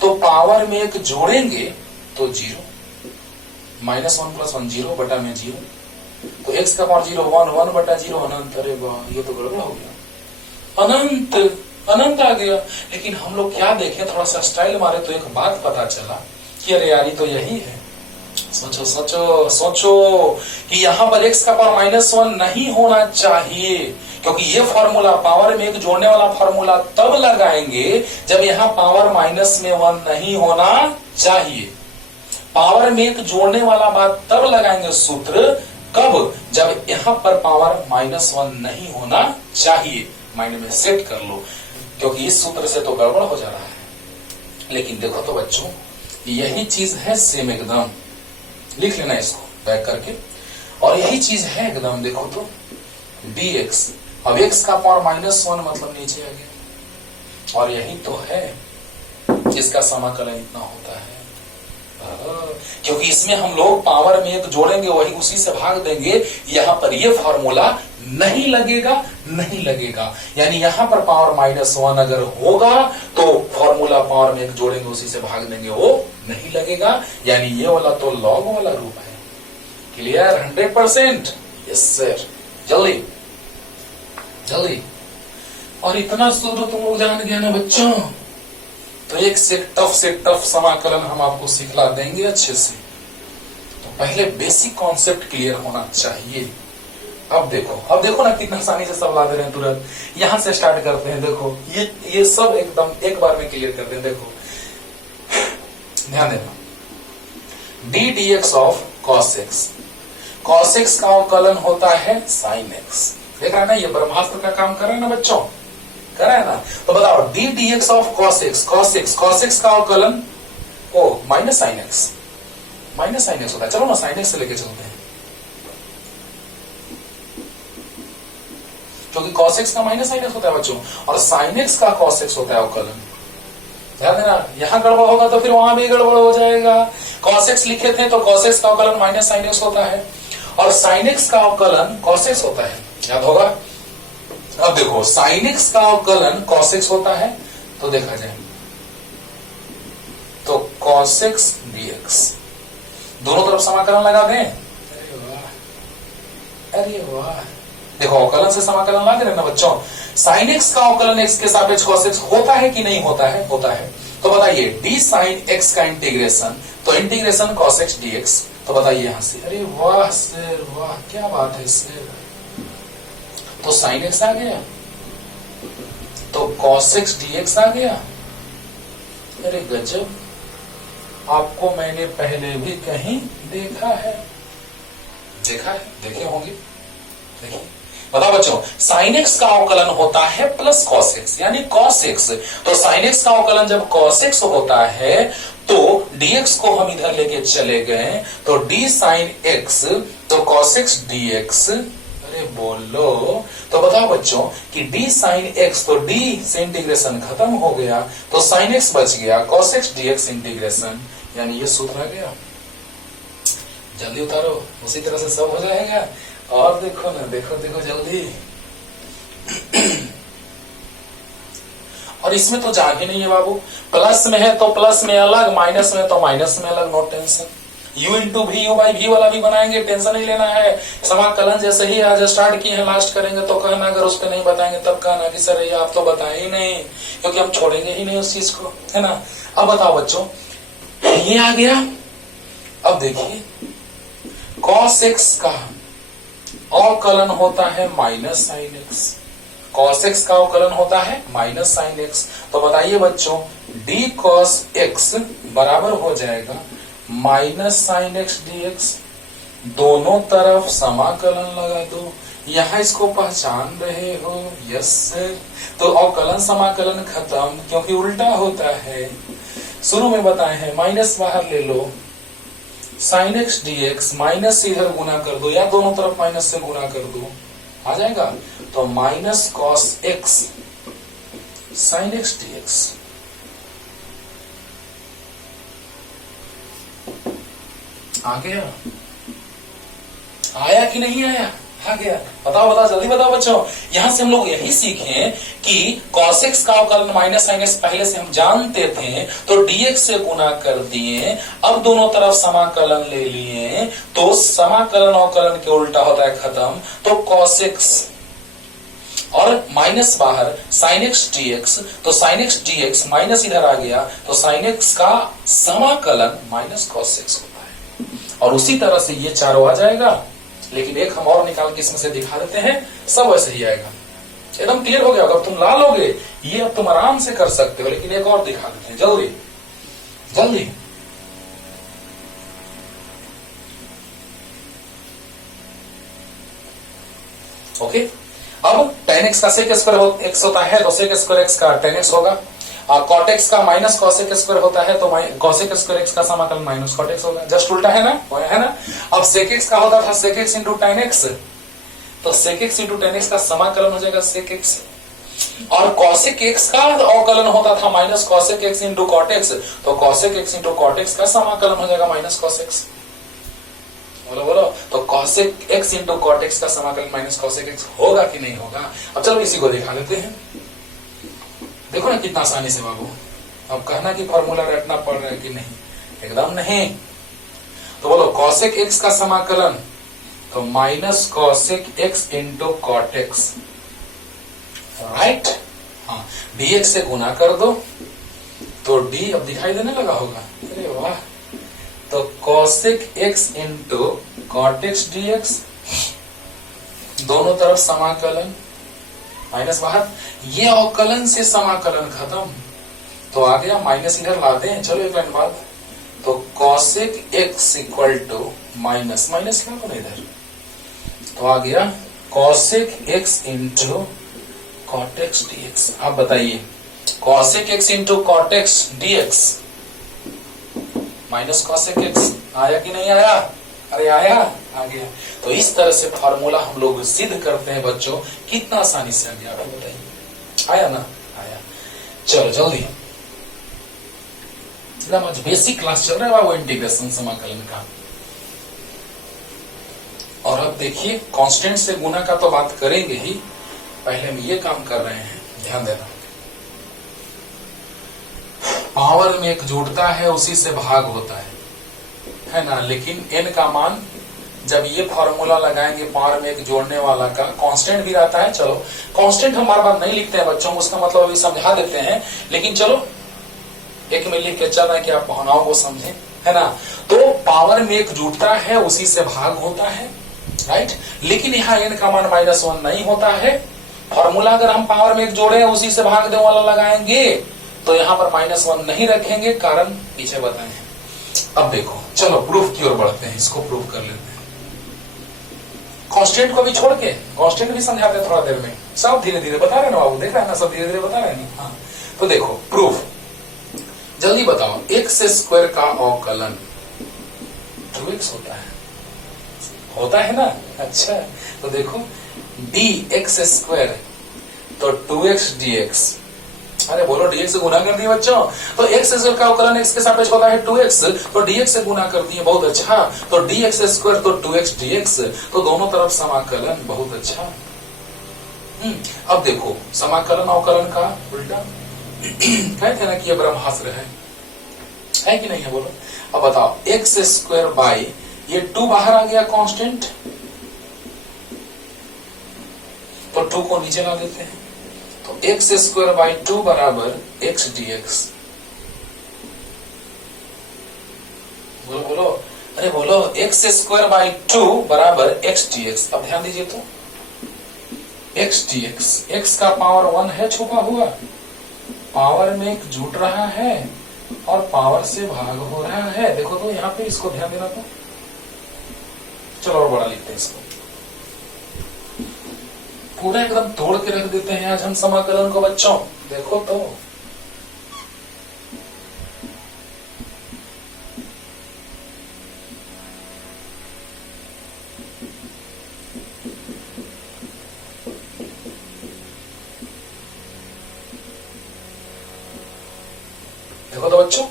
तो पावर में एक जोड़ेंगे तो 0, -1 + 1 0 बटा में 0, तो x का पावर 0 1 1 बटा 0 अनंत। अरे वाह, ये तो गड़बड़ हो गया, अनंत अनंत आ गया। लेकिन हम लोग क्या देखें, थोड़ा सा स्टाइल मारे तो एक बात पता चला कि अरे यार ये तो यही है। सोचो सोचो सोचो कि यहाँ पर x का पावर -1 नहीं होना चाहिए, क्योंकि ये फॉर्मूला पावर में एक जोड़ने वाला फॉर्मूला तब लगाएंगे जब यहाँ पावर -1 नहीं होना चाहिए। पावर में एक जोड़ने वाला बात तब लगाएंगे सूत्र, कब? जब यहां पर पावर -1 नहीं होना चाहिए। माइंड में सेट कर लो, क्योंकि इस सूत्र से तो गड़बड़ हो जा रहा है। लेकिन देखो तो बच्चों, यही चीज है सेम एकदम, लिख लेना इसको बैक करके। और यही चीज है एकदम, देखो तो dx, अब x का पावर -1 मतलब नीचे आ गया, और यही तो है जिसका समाकलन इतना होता है। क्योंकि इसमें हम लोग पावर में एक जोड़ेंगे, वही उसी से भाग देंगे। यहां पर ये फॉर्मूला नहीं लगेगा, नहीं लगेगा। यानी यहां पर पावर -1 अगर होगा तो फॉर्मूला पावर में एक जोड़ेंगे, उसी से भाग देंगे, वो नहीं लगेगा। यानी ये वाला तो लॉग वाला रूप है। क्लियर? 100%? Yes sir. जल्दी जल्दी। और इतना तो तुम लोग जान गया ना बच्चों, तो एक से टफ समाकलन हम आपको सिखला देंगे अच्छे से। तो पहले बेसिक कॉन्सेप्ट क्लियर होना चाहिए। अब देखो ना कितना आसानी से सब ला दे रहे हैं तुरंत। यहां से स्टार्ट करते हैं। देखो ये सब एकदम एक बार में क्लियर करते हैं। देखो ध्यान देना, D dx of cos x, cos x का अवकलन होता है sin x। देख रहा है ना, ये ब्रह्मास्त्र का काम कर रहा है ना बच्चों, कर रहा है ना। तो बताओ D dx of cos x का अवकलन ओ माइनस साइन एक्स होता है। चलो ना साइन एक्स से लेके चलते हैं, क्योंकि cos x का माइनस साइन एक्स होता है बच्चों, और sin x का cos x होता है अवकलन। ध्यान देना, यहां गड़बड़ होगा तो फिर वहां भी गड़बड़ हो जाएगा। cos x लिखे थे तो cos x का अवकलन माइनस साइन एक्स होता है, और sin x का अवकलन cos x होता है, याद होगा। अब देखो sin x का अवकलन cos x होता है, तो देखा जाए तो cos x dx, दोनों तरफ समाकलन लगा दें। अरे वाह, अरे वाह, देखो अवकलन से समाकलन ला दे रहे ना बच्चों। sin x का अवकलन x के सापेक्ष cos x होता है कि नहीं होता है? होता है। तो बताइए d sin x का इंटीग्रेशन, तो इंटीग्रेशन cos x dx। तो बताइए यहां से, अरे वाह सर वाह, क्या बात है सर। तो sin x आ गया, तो cos x dx आ गया। अरे गजब, आपको मैंने पहले भी कहीं देखा है, देखे होंगे। देखिए बताओ बच्चों, sin x का अवकलन होता है प्लस cos x, यानी cos x। तो sin x का अवकलन जब cos x होता है तो dx को हम इधर लेके चले गए, तो d sin x, तो cos x dx। अरे बोलो, तो बताओ बच्चों कि d sin x, तो d से इंटीग्रेशन खत्म हो गया, तो sin x बच गया, cos x dx इंटीग्रेशन, यानी ये सूत्र आ गया। जल्दी उतारो, उसी तरह से सब हो जाएगा। और देखो ना, देखो जल्दी। और इसमें तो जाके नहीं है बाबू, प्लस में है तो प्लस में अलग, माइनस में तो माइनस में अलग, no tension. u into v u by v वाला भी बनाएंगे, टेंशन नहीं लेना है। समाकलन जैसे ही आज स्टार्ट किए हैं, लास्ट करेंगे तो कहना, अगर उस पर नहीं बताएंगे तब कहना कि सर ये आप तो बताए ही नहीं, क्योंकि हम छोड़ेंगे ही नहीं उस चीज को, है ना। अब बताओ बच्चों, ये आ गया। अब देखिए cos x का अवकलन होता है minus sine x, cos x का अवकलन होता है माइनस साइन एक्स। तो बताइए बच्चों, d cos x बराबर हो जाएगा माइनस साइन एक्स dx। दोनों तरफ समाकलन लगा दो। यहां इसको पहचान रहे हो? Yes sir. तो अवकलन समाकलन खत्म, क्योंकि उल्टा होता है। शुरू में बताए हैं, माइनस बाहर ले लो, साइन एक्स dx, माइनस से इधर गुना कर दो, या दोनों तरफ माइनस से गुना कर दो, आ जाएगा। तो minus cos x sine x dx। आ गया? आया कि नहीं आया? आ गया। बताओ जल्दी बताओ बच्चों। यहां से हम लोग यही सीखे कि cos x का अवकलन माइनस साइन एक्स पहले से हम जानते थे, तो dx से गुना कर दिए। अब दोनों तरफ समाकलन ले लिए, तो समाकलन अवकलन के उल्टा होता है, खत्म। तो cos x और माइनस बाहर sin x dx, तो sin x dx माइनस इधर आ गया, तो sin x का समाकलन माइनस cos x होता है। और उसी तरह से ये चारों आ जाएगा, लेकिन एक हम और निकाल के इसमें से दिखा देते हैं, सब वैसे ही आएगा। एकदम क्लियर हो गया होगा। अब तुम ला लोगे ये, अब तुम आराम से कर सकते हो, लेकिन एक और दिखा देते हैं, जल्दी जल्दी। ओके, अब tan x का sec स्क्वायर x होता है, तो sec स्क्वायर x का tan x होगा। कॉट एक्स का माइनस कॉसेक स्क्वायर होता है, तो कॉसेक स्क्वायर एक्स का समाकलन माइनस कॉट एक्स होगा, जस्ट उल्टा है ना। अब सेक एक्स का होता था sec x into tan x, तो sec x into tan x का समाकलन हो जाएगा सेक एक्स। और कॉसेक एक्स का अवकलन होता था minus cosec x into cot x, तो cosec x into cot x का समाकलन हो जाएगा माइनस कॉस एक्स। बोलो बोलो, तो cosec x into cot x का समाकलन माइनस कॉसेक एक्स होगा कि नहीं होगा। अब चलो इसी को दिखा देते हैं, देखो ना कितना आसानी से बाबू। अब कहना कि फॉर्मूला रटना पड़ रहा है कि नहीं, एकदम नहीं। तो बोलो कॉसेक एक्स का समाकलन, तो minus cosec x into cot x, right. हाँ, dx से गुना कर दो तो d अब दिखाई देने लगा होगा, अरे वाह। तो cosec x into cot x dx, दोनों तरफ समाकलन माइनस बाहर, ये अवकलन से समाकलन खत्म, तो आ गया माइनस इधर लाते हैं। चलो एक लाइन बाद, तो cosec x equal to minus minus ला दो इधर, तो आ गया cosec x into cot x dx। आप बताइए cosec x into cot x dx minus cosec x आया कि नहीं आया? अरे आया, आ गया। तो इस तरह से फॉर्मूला हम लोग सिद्ध करते हैं बच्चों, कितना आसानी से आ गया, आप बताइए। आया ना? आया। चलो जल्दी, एकदम आज बेसिक क्लास चल रहा है वो इंटीग्रेशन समाकलन का। और अब देखिए कांस्टेंट से गुना का तो बात करेंगे ही, पहले हम ये काम कर रहे हैं, ध्यान देना। पावर में एक जुड़ता है उसी से भाग होता है ना। लेकिन n का मान जब ये फॉर्मूला लगाएंगे पावर में एक जोड़ने वाला का, कांस्टेंट भी रहता है। चलो कांस्टेंट हम बार बार नहीं लिखते हैं बच्चों, उसका मतलब अभी समझा देते हैं, लेकिन चलो एक में लिख के चल रहा है कि आप भावनाओं को समझें, है ना। तो पावर में एक जुड़ता है उसी से भाग होता है, राइट। लेकिन यहाँ n का मान -1 नहीं होता है। फॉर्मूला अगर हम पावर में एक जोड़े उसी से भाग देने वाला लगाएंगे तो यहाँ पर -1 नहीं रखेंगे, कारण पीछे बताए हैं। अब देखो चलो प्रूफ की ओर बढ़ते हैं, इसको प्रूफ कर लेते हैं। कांस्टेंट को भी छोड़ के, कांस्टेंट भी समझाते हैं थोड़ा देर में, सब धीरे धीरे बता रहे हैं ना बाबू, देख रहे हैं ना, सब धीरे धीरे बता रहे हैं। हाँ तो देखो प्रूफ, जल्दी बताओ। एक्स स्क्वायर का अवकलन 2x होता है ना। अच्छा तो देखो dx स्क्वायर तो 2x dx, अरे बोलो dx से गुना कर दिए बच्चों, तो x स्क्वायर का अवकलन x के सापेक्ष होता है 2x, तो dx से गुना कर दिए, बहुत अच्छा। तो dx स्क्वायर तो 2x dx, तो दोनों तरफ समाकलन, बहुत अच्छा। अब देखो समाकलन अवकलन का उल्टा कहते हैं ना कि ये ब्रह्मास्त्र है कि नहीं है, बोलो। अब बताओ एक्स स्क्वायर बाई, ये 2 बाहर आ गया कांस्टेंट, तो 2 को नीचे ला देते हैं, तो एक्स स्क्वायर बाई 2 बराबर एक्स dx। बोलो बोलो, अरे बोलो एक्स स्क्वायर बाई 2 बराबर एक्स dx। अब ध्यान दीजिए तो एक्स dx, एक्स का पावर 1 है छुपा हुआ, पावर में एक जुट रहा है और पावर से भाग हो रहा है। देखो तो यहाँ पे इसको ध्यान देना, तो चलो और बड़ा लिखते हैं इसको, पूरा एकदम तोड़ के रख देते हैं आज हम समाकलन को बच्चों। देखो तो बच्चों,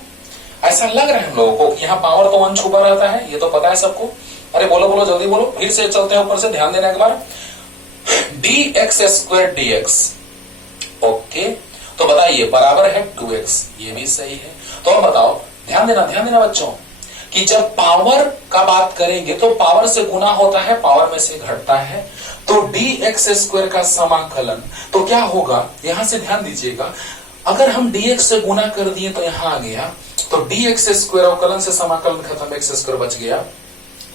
ऐसा लग रहा है हम लोगों को कि यहाँ पावर तो 1 छुपा रहता है, ये तो पता है सबको। अरे बोलो बोलो जल्दी बोलो, फिर से चलते हैं ऊपर से, ध्यान देना एक बार। dx स्क्वायर dx, ओके, तो बताइए बराबर है 2x, ये भी सही है। तो अब बताओ, ध्यान देना बच्चों, कि जब पावर का बात करेंगे तो पावर से गुना होता है, पावर में से घटता है, तो dx स्क्वायर का समाकलन तो क्या होगा, यहां से ध्यान दीजिएगा। अगर हम dx से गुना कर दिए तो यहां आ गया, तो dx स्क्वायर अवकलन से समाकलन खत्म, x स्क्वायर बच गया,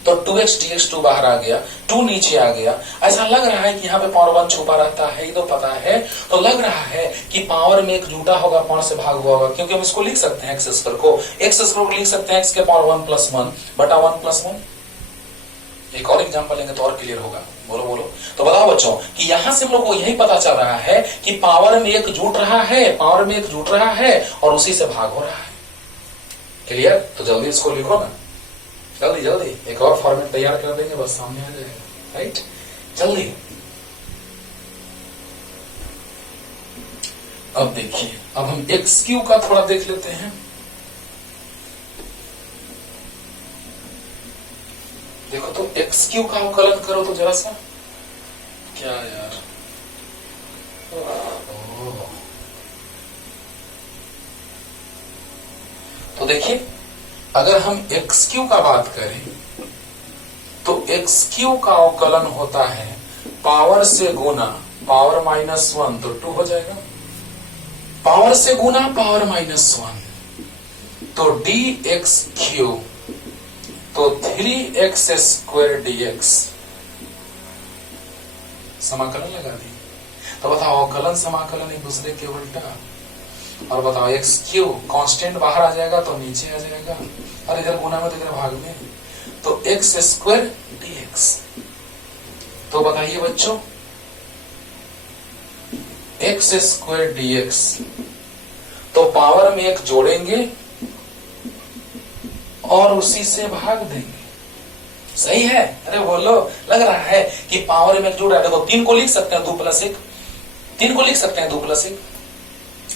तो 2x dx 2 बाहर आ गया, 2 नीचे आ गया। ऐसा लग रहा है कि यहाँ पे पावर 1 छुपा रहता है, ये तो पता है। तो लग रहा है कि पावर में एक जुटा होगा, पावर से भाग हुआ होगा, क्योंकि हम इसको लिख सकते हैं x स्क्वायर को लिख सकते हैं x के पावर 1 + 1 बटा 1 + 1, एक और एग्जांपल लेंगे तो और क्लियर होगा। बोलो बोलो। तो बताओ बच्चों कि यहां से हम लोग को यही पता चल रहा है कि पावर में एक जुट रहा है, पावर में एक जुट रहा है और उसी से भाग हो रहा है। क्लियर? तो जल्दी इसको लिखो ना, जल्दी जल्दी। एक और फॉर्मेट तैयार कर देंगे, बस सामने आ जाएगा। राइट, जल्दी। अब देखिए, अब हम एक्स क्यू का थोड़ा देख लेते हैं। देखो तो एक्स क्यू का अवकलन करो तो जरा सा। क्या यार, तो देखिए अगर हम एक्स क्यू का बात करें तो एक्स क्यू का अवकलन होता है पावर से गुना पावर -1 तो 2 हो जाएगा, पावर से गुना पावर -1 तो dx³ तो 3x² dx। समाकलन लगा दी। तो बताओ अवकलन समाकलन एक दूसरे के उल्टा। और बताओ x³ कांस्टेंट बाहर आ जाएगा तो नीचे आ जाएगा, और इधर गुना में तो इधर भाग में, तो x² dx। तो बताइए बच्चों x² dx तो पावर में एक जोड़ेंगे और उसी से भाग देंगे। सही है? अरे बोलो, लग रहा है कि पावर में एक जुड़ रहा है। देखो 3 को लिख सकते हैं 2 + 1, 3 को लिख सकते हैं 2 + 1।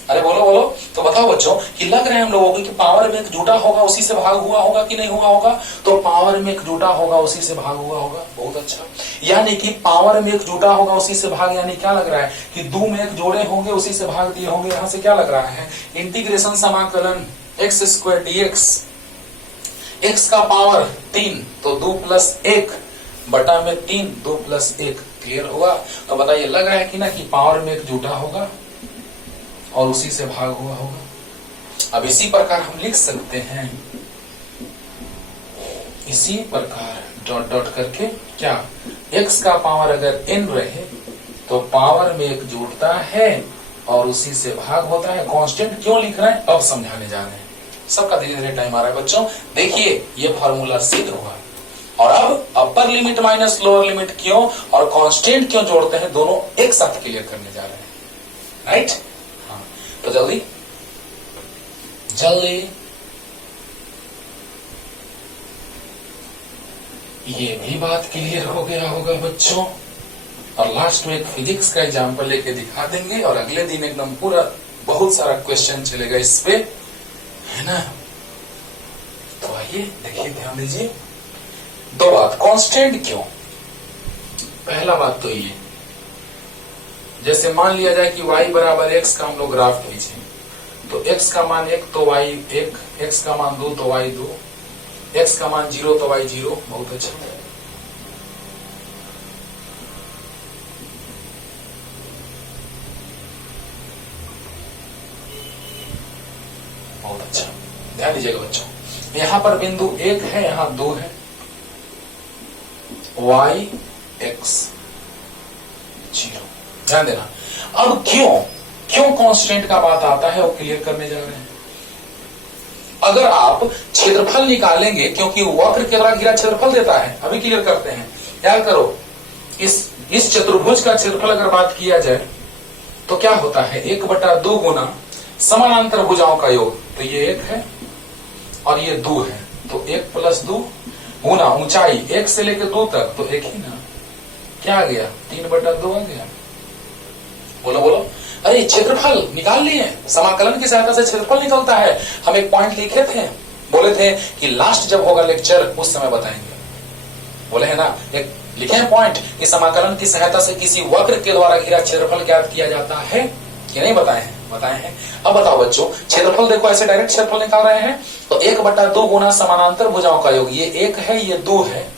अरे बोलो बोलो। तो बताओ बच्चों कि लग रहा है हम लोगों को कि पावर में एक जुटा होगा उसी से भाग हुआ होगा कि नहीं हुआ होगा? तो पावर में एक जुटा होगा उसी से भाग हुआ होगा। बहुत अच्छा। यानी कि पावर में एक जुटा होगा उसी से भाग, यानी क्या लग रहा है कि 2 में एक जोड़े होंगे उसी से भाग दिए होंगे। यहां से क्या लग रहा है, इंटीग्रेशन समाकलन x² dx, x का पावर 3 तो 2 + 1 बटा में 3, 2 + 1। क्लियर हुआ? तो बताइए लग रहा है कि ना कि पावर में एक जुटा होगा और उसी से भाग हुआ होगा। अब इसी प्रकार हम लिख सकते हैं, इसी प्रकार डॉट डॉट करके क्या, x का पावर अगर n रहे तो पावर में एक जुड़ता है और उसी से भाग होता है। कांस्टेंट क्यों लिख रहे हैं अब समझाने जा रहे हैं। सबका धीरे धीरे टाइम आ रहा है बच्चों। देखिए ये फॉर्मूला सिद्ध हुआ। और अब upper limit minus lower limit क्यों और कांस्टेंट क्यों जोड़ते हैं, दोनों एक साथ क्लियर करने जा रहे हैं। राइट? हाँ, तो जल्दी जल्दी। ये भी बात क्लियर हो गया होगा बच्चों। और लास्ट में एक फिजिक्स का एग्जांपल लेके दिखा देंगे और अगले दिन एकदम पूरा बहुत सारा क्वेश्चन चलेगा इस पे, है ना? तो आइए देखिए, ध्यान दीजिए। 2 बात, कांस्टेंट क्यों? पहला बात तो ये, जैसे मान लिया जाए कि y = x का हम लोग ग्राफ खींचे, तो x का मान 1 तो y 1, x का मान 2 तो y 2, x का मान 0 तो y 0। बहुत अच्छा। बहुत अच्छा, ध्यान दीजिएगा बच्चों। यहां पर बिंदु 1 है, यहां 2 है, y x 0। ध्यान देना। अब क्यों कांस्टेंट का बात आता है वो क्लियर करने जा रहे हैं। अगर आप क्षेत्रफल निकालेंगे, क्योंकि वक्र के द्वारा घिरा क्षेत्रफल देता है, अभी क्लियर करते हैं। याद करो, इस चतुर्भुज का क्षेत्रफल अगर बात किया जाए तो क्या होता है, 1/2 गुना समानांतर भुजाओं का योग। तो ये 1 है और ये 2 है, तो 1 + 2 गुना ऊंचाई 1 से लेकर 2 तक, तो 1 ही ना, क्या आ गया, 3/2 आ गया। बोलो बोलो। अरे क्षेत्रफल निकाल लिए, समाकलन की सहायता से क्षेत्रफल निकलता है। हम एक पॉइंट लिखे थे, बोले थे कि लास्ट जब होगा लेक्चर उस समय बताएंगे, बोले है ना। एक लिखे हैं पॉइंट कि समाकलन की सहायता से किसी वक्र के द्वारा घिरा क्षेत्रफल ज्ञात किया जाता है कि नहीं, बताए हैं? बताए हैं। अब बताओ बच्चों, क्षेत्रफल देखो ऐसे डायरेक्ट क्षेत्रफल निकाल रहे हैं, तो 1/2 गुना समानांतर भुजाओं का योग, ये 1 है ये 2 है,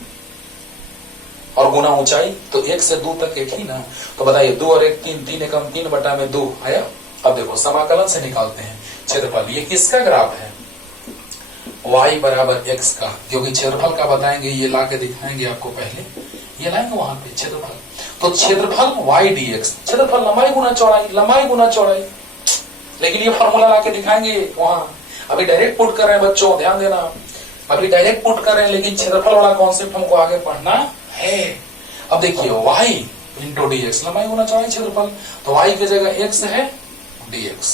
और गुना ऊंचाई, तो 1 से 2 तक 1 ही ना। तो बताइए 2 और 1 3, 3 एकम 3/2 आया। अब देखो समाकलन से निकालते हैं क्षेत्रफल। ये किसका ग्राफ है, y = x का, क्योंकि क्षेत्रफल का बताएंगे, ये ला के दिखाएंगे आपको। पहले ये लाएंगे वहां पे क्षेत्रफल, तो क्षेत्रफल y dx, क्षेत्रफल लंबाई गुना चौड़ाई, लंबाई गुना चौड़ाई। लेकिन ये फॉर्मूला ला के दिखाएंगे वहां, अभी डायरेक्ट पुट कर रहे हैं बच्चों, ध्यान देना। अभी डायरेक्ट पुट कर रहे हैं, लेकिन क्षेत्रफल वाला कॉन्सेप्ट हमको आगे पढ़ना है। अब देखिए y इंटू डी एक्स, लंबाई गुना चौड़ाई क्षेत्रफल, तो y की जगह x है dx।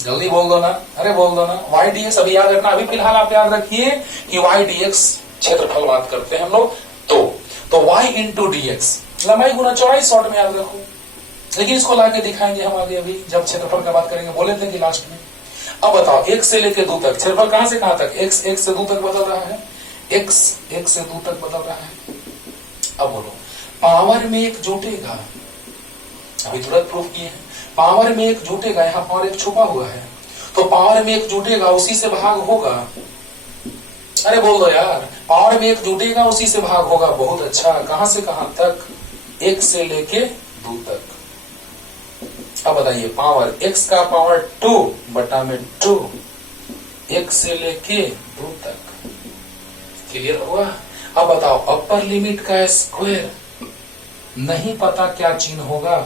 जल्दी बोल दो ना, अरे बोल दो ना, y dx अभी याद रखना। अभी फिलहाल आप याद रखिए कि y dx क्षेत्रफल बात करते हैं हम लोग। तो y इंटू डी एक्स, लंबाई गुना चौड़ाई, शॉर्ट में याद रखो, लेकिन इसको लाके दिखाएंगे हम आगे, अभी जब क्षेत्रफल का बात करेंगे। बोले थे कि लास्ट में। अब बताओ 1 से लेके 2 तक क्षेत्रफल कहां से कहां तक? x 1 से 2 तक बदल रहा है, x 1 से 2 तक बदल रहा है। अब बोलो पावर में 1 जुटेगा, अभी तुरंत प्रूफ किए हैं, पावर में 1 जुटेगा, यहाँ पावर 1 छुपा हुआ है, तो पावर में 1 जुटेगा उसी से भाग होगा। अरे बोल दो यार, पावर में 1 जुटेगा उसी से भाग होगा। बहुत अच्छा, कहां से कहां तक? 1 से लेके 2 तक। अब बताइए पावर x का पावर 2 बटा में 2, 1 से लेके 2 तक। क्लियर हुआ? अब बताओ अपर लिमिट का स्क्वायर, नहीं पता क्या चिन्ह होगा,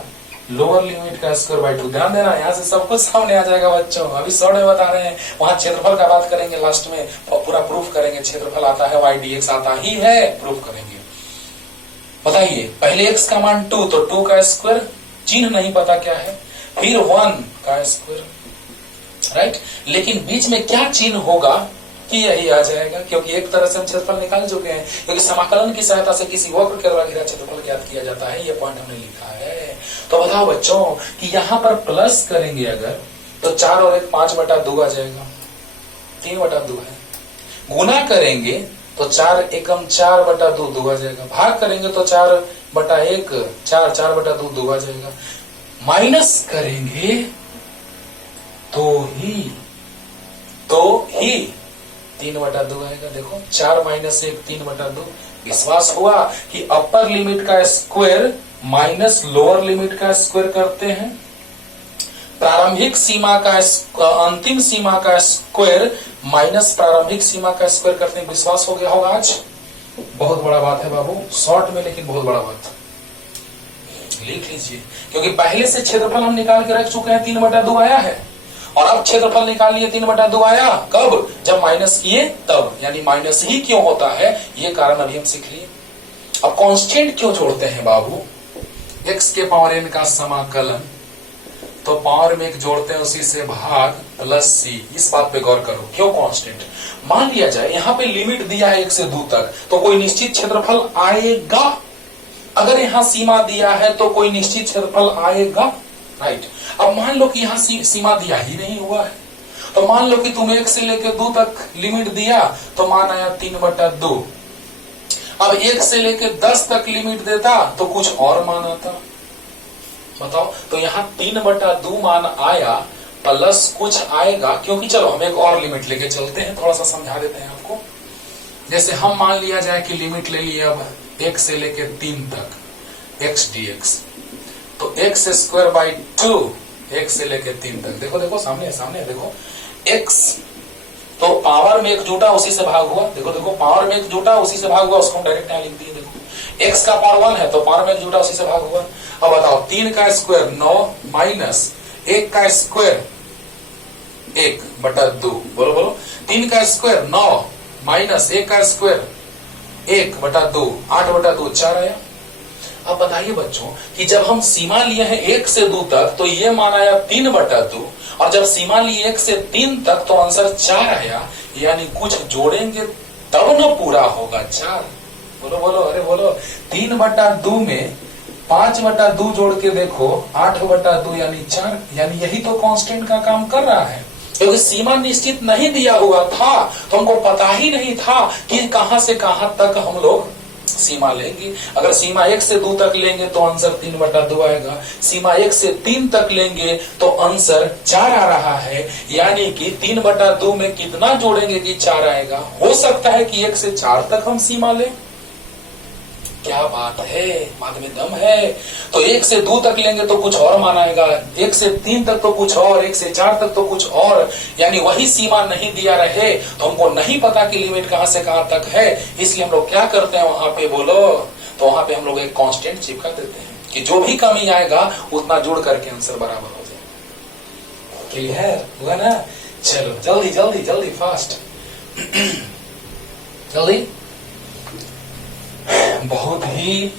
लोअर लिमिट का स्क्वायर बाय 2। ध्यान देना, यहाँ से सब कुछ सामने आ जाएगा बच्चों। अभी शॉर्ट में बता रहे हैं, वहां क्षेत्रफल का बात करेंगे लास्ट में, पूरा प्रूफ करेंगे। क्षेत्रफल आता है, y dx आता ही है, प्रूफ करेंगे। बताइए पहले x का मान 2, तो 2 का स्क्वायर, चिन्ह नहीं पता क्या है, फिर 1 का स्क्वायर, राइट। लेकिन बीच में क्या चिन्ह होगा कि यही आ जाएगा, क्योंकि एक तरह से हम क्षेत्रफल निकाल चुके हैं, क्योंकि समाकलन की सहायता से किसी वक्र के द्वारा घिरा क्षेत्रफल ज्ञात किया जाता है। ये पॉइंट हमने लिखा है। तो बताओ बच्चों कि यहाँ पर प्लस करेंगे अगर, तो 4 और 1 5 बटा 2 आ जाएगा, 3 बटा 2 है। गुना करेंगे तो 4 एकम 4 बटा 2 2 आ जाएगा। भाग करेंगे तो 4 बटा 1 4, 4 बटा 2 2 आ जाएगा। माइनस करेंगे तो ही 3 बटा 2 आएगा। देखो 4 माइनस 1 3 बटा 2। विश्वास हुआ कि अपर लिमिट का स्क्वायर माइनस लोअर लिमिट का स्क्वायर करते हैं, प्रारंभिक सीमा का अंतिम सीमा का स्क्वायर माइनस प्रारंभिक सीमा का स्क्वायर करते हैं। विश्वास हो गया होगा आज? बहुत बड़ा बात है बाबू, शॉर्ट में, लेकिन बहुत बड़ा बात। लिख लीजिए, क्योंकि पहले से क्षेत्रफल हम निकाल के रख चुके हैं, 3 बटा 2 आया है, और अब क्षेत्रफल निकाल लिए 3 बटा 2 आया। कब? जब माइनस किए तब, यानी माइनस ही क्यों होता है ये कारण अभी हम सीख लिए। अब कांस्टेंट क्यों जोड़ते हैं बाबू? x के पावर n का समाकलन, तो पावर में 1 जोड़ते हैं उसी से भाग प्लस c। इस बात पे गौर करो, क्यों कांस्टेंट? मान लिया जाए यहाँ पे लिमिट दिया है 1 से 2 तक, तो कोई निश्चित क्षेत्रफल आएगा। अगर यहाँ सीमा दिया है तो कोई निश्चित क्षेत्रफल आएगा, राइट। अब मान लो कि यहाँ सीमा दिया ही नहीं हुआ है, तो मान लो कि तुम 1 से लेकर 2 तक लिमिट दिया, तो मान आया 3 बटा 2। अब 1 से लेकर 10 तक लिमिट देता तो कुछ और मान आता। बताओ, तो यहाँ 3 बटा 2 मान आया, प्लस कुछ आएगा, क्योंकि चलो हम एक और लिमिट लेके चलते हैं, थोड़ा सा समझा देते हैं आपको। जैसे हम मान लिया जाए कि लिमिट ले लिए अब 1 से लेकर 3 तक x dx, तो x स्क्वायर बाई 2 1 से लेकर 3 तक। देखो देखो सामने सामने देखो, x तो पावर में 1 जुटा उसी से भाग हुआ। देखो देखो पावर में 1 जुटा उसी से भाग हुआ, उसको हम डायरेक्ट यहाँ लिख दिए। देखो x का पावर 1 है तो पावर में 1 जुटा उसी से भाग हुआ। अब बताओ 3 का स्क्वायर 9 माइनस 1 का स्क्वायर 1 बटा 2। बोलो बोलो, 3 का स्क्वायर 9 माइनस 1 का स्क्वायर 1 बटा 2, 8 बटा 2 4 आया। अब बताइए बच्चों कि जब हम सीमा लिए हैं 1 से 2 तक, तो ये मान आया 3 बटा 2, और जब सीमा लिए 1 से 3 तक तो आंसर 4 आया। यानी कुछ जोड़ेंगे तब ना पूरा होगा 4। बोलो बोलो, अरे बोलो, 3 बटा 2 में 5 बटा 2 जोड़ के देखो 8 बटा 2 यानी 4। यानी यही तो कांस्टेंट का काम कर रहा है, क्योंकि सीमा निश्चित नहीं दिया हुआ था, तो हमको पता ही नहीं था कि कहां से कहां तक हम लोग सीमा लेंगे। अगर सीमा 1 से 2 तक लेंगे तो आंसर 3 बटा 2 आएगा, सीमा 1 से 3 तक लेंगे तो आंसर 4 आ रहा है। यानी कि 3 बटा 2 में कितना जोड़ेंगे कि 4 आएगा। हो सकता है कि 1 से 4 तक हम सीमा लें। क्या बात है, बात में दम है। तो 1 से 2 तक लेंगे तो कुछ और मान आएगा, 1 से 3 तक तो कुछ और, 1 से 4 तक तो कुछ और। यानी वही सीमा नहीं दिया रहे तो हमको नहीं पता कि लिमिट कहां से कहां तक है। इसलिए हम लोग क्या करते हैं वहां पे, बोलो, तो वहां पे हम लोग एक कांस्टेंट चिपका देते हैं कि जो भी कमी आएगा उतना जोड़ करके आंसर बराबर हो जाए। क्लियर हुआ ना? चलो जल्दी जल्दी जल्दी फास्ट। जल्दी। बहुत ही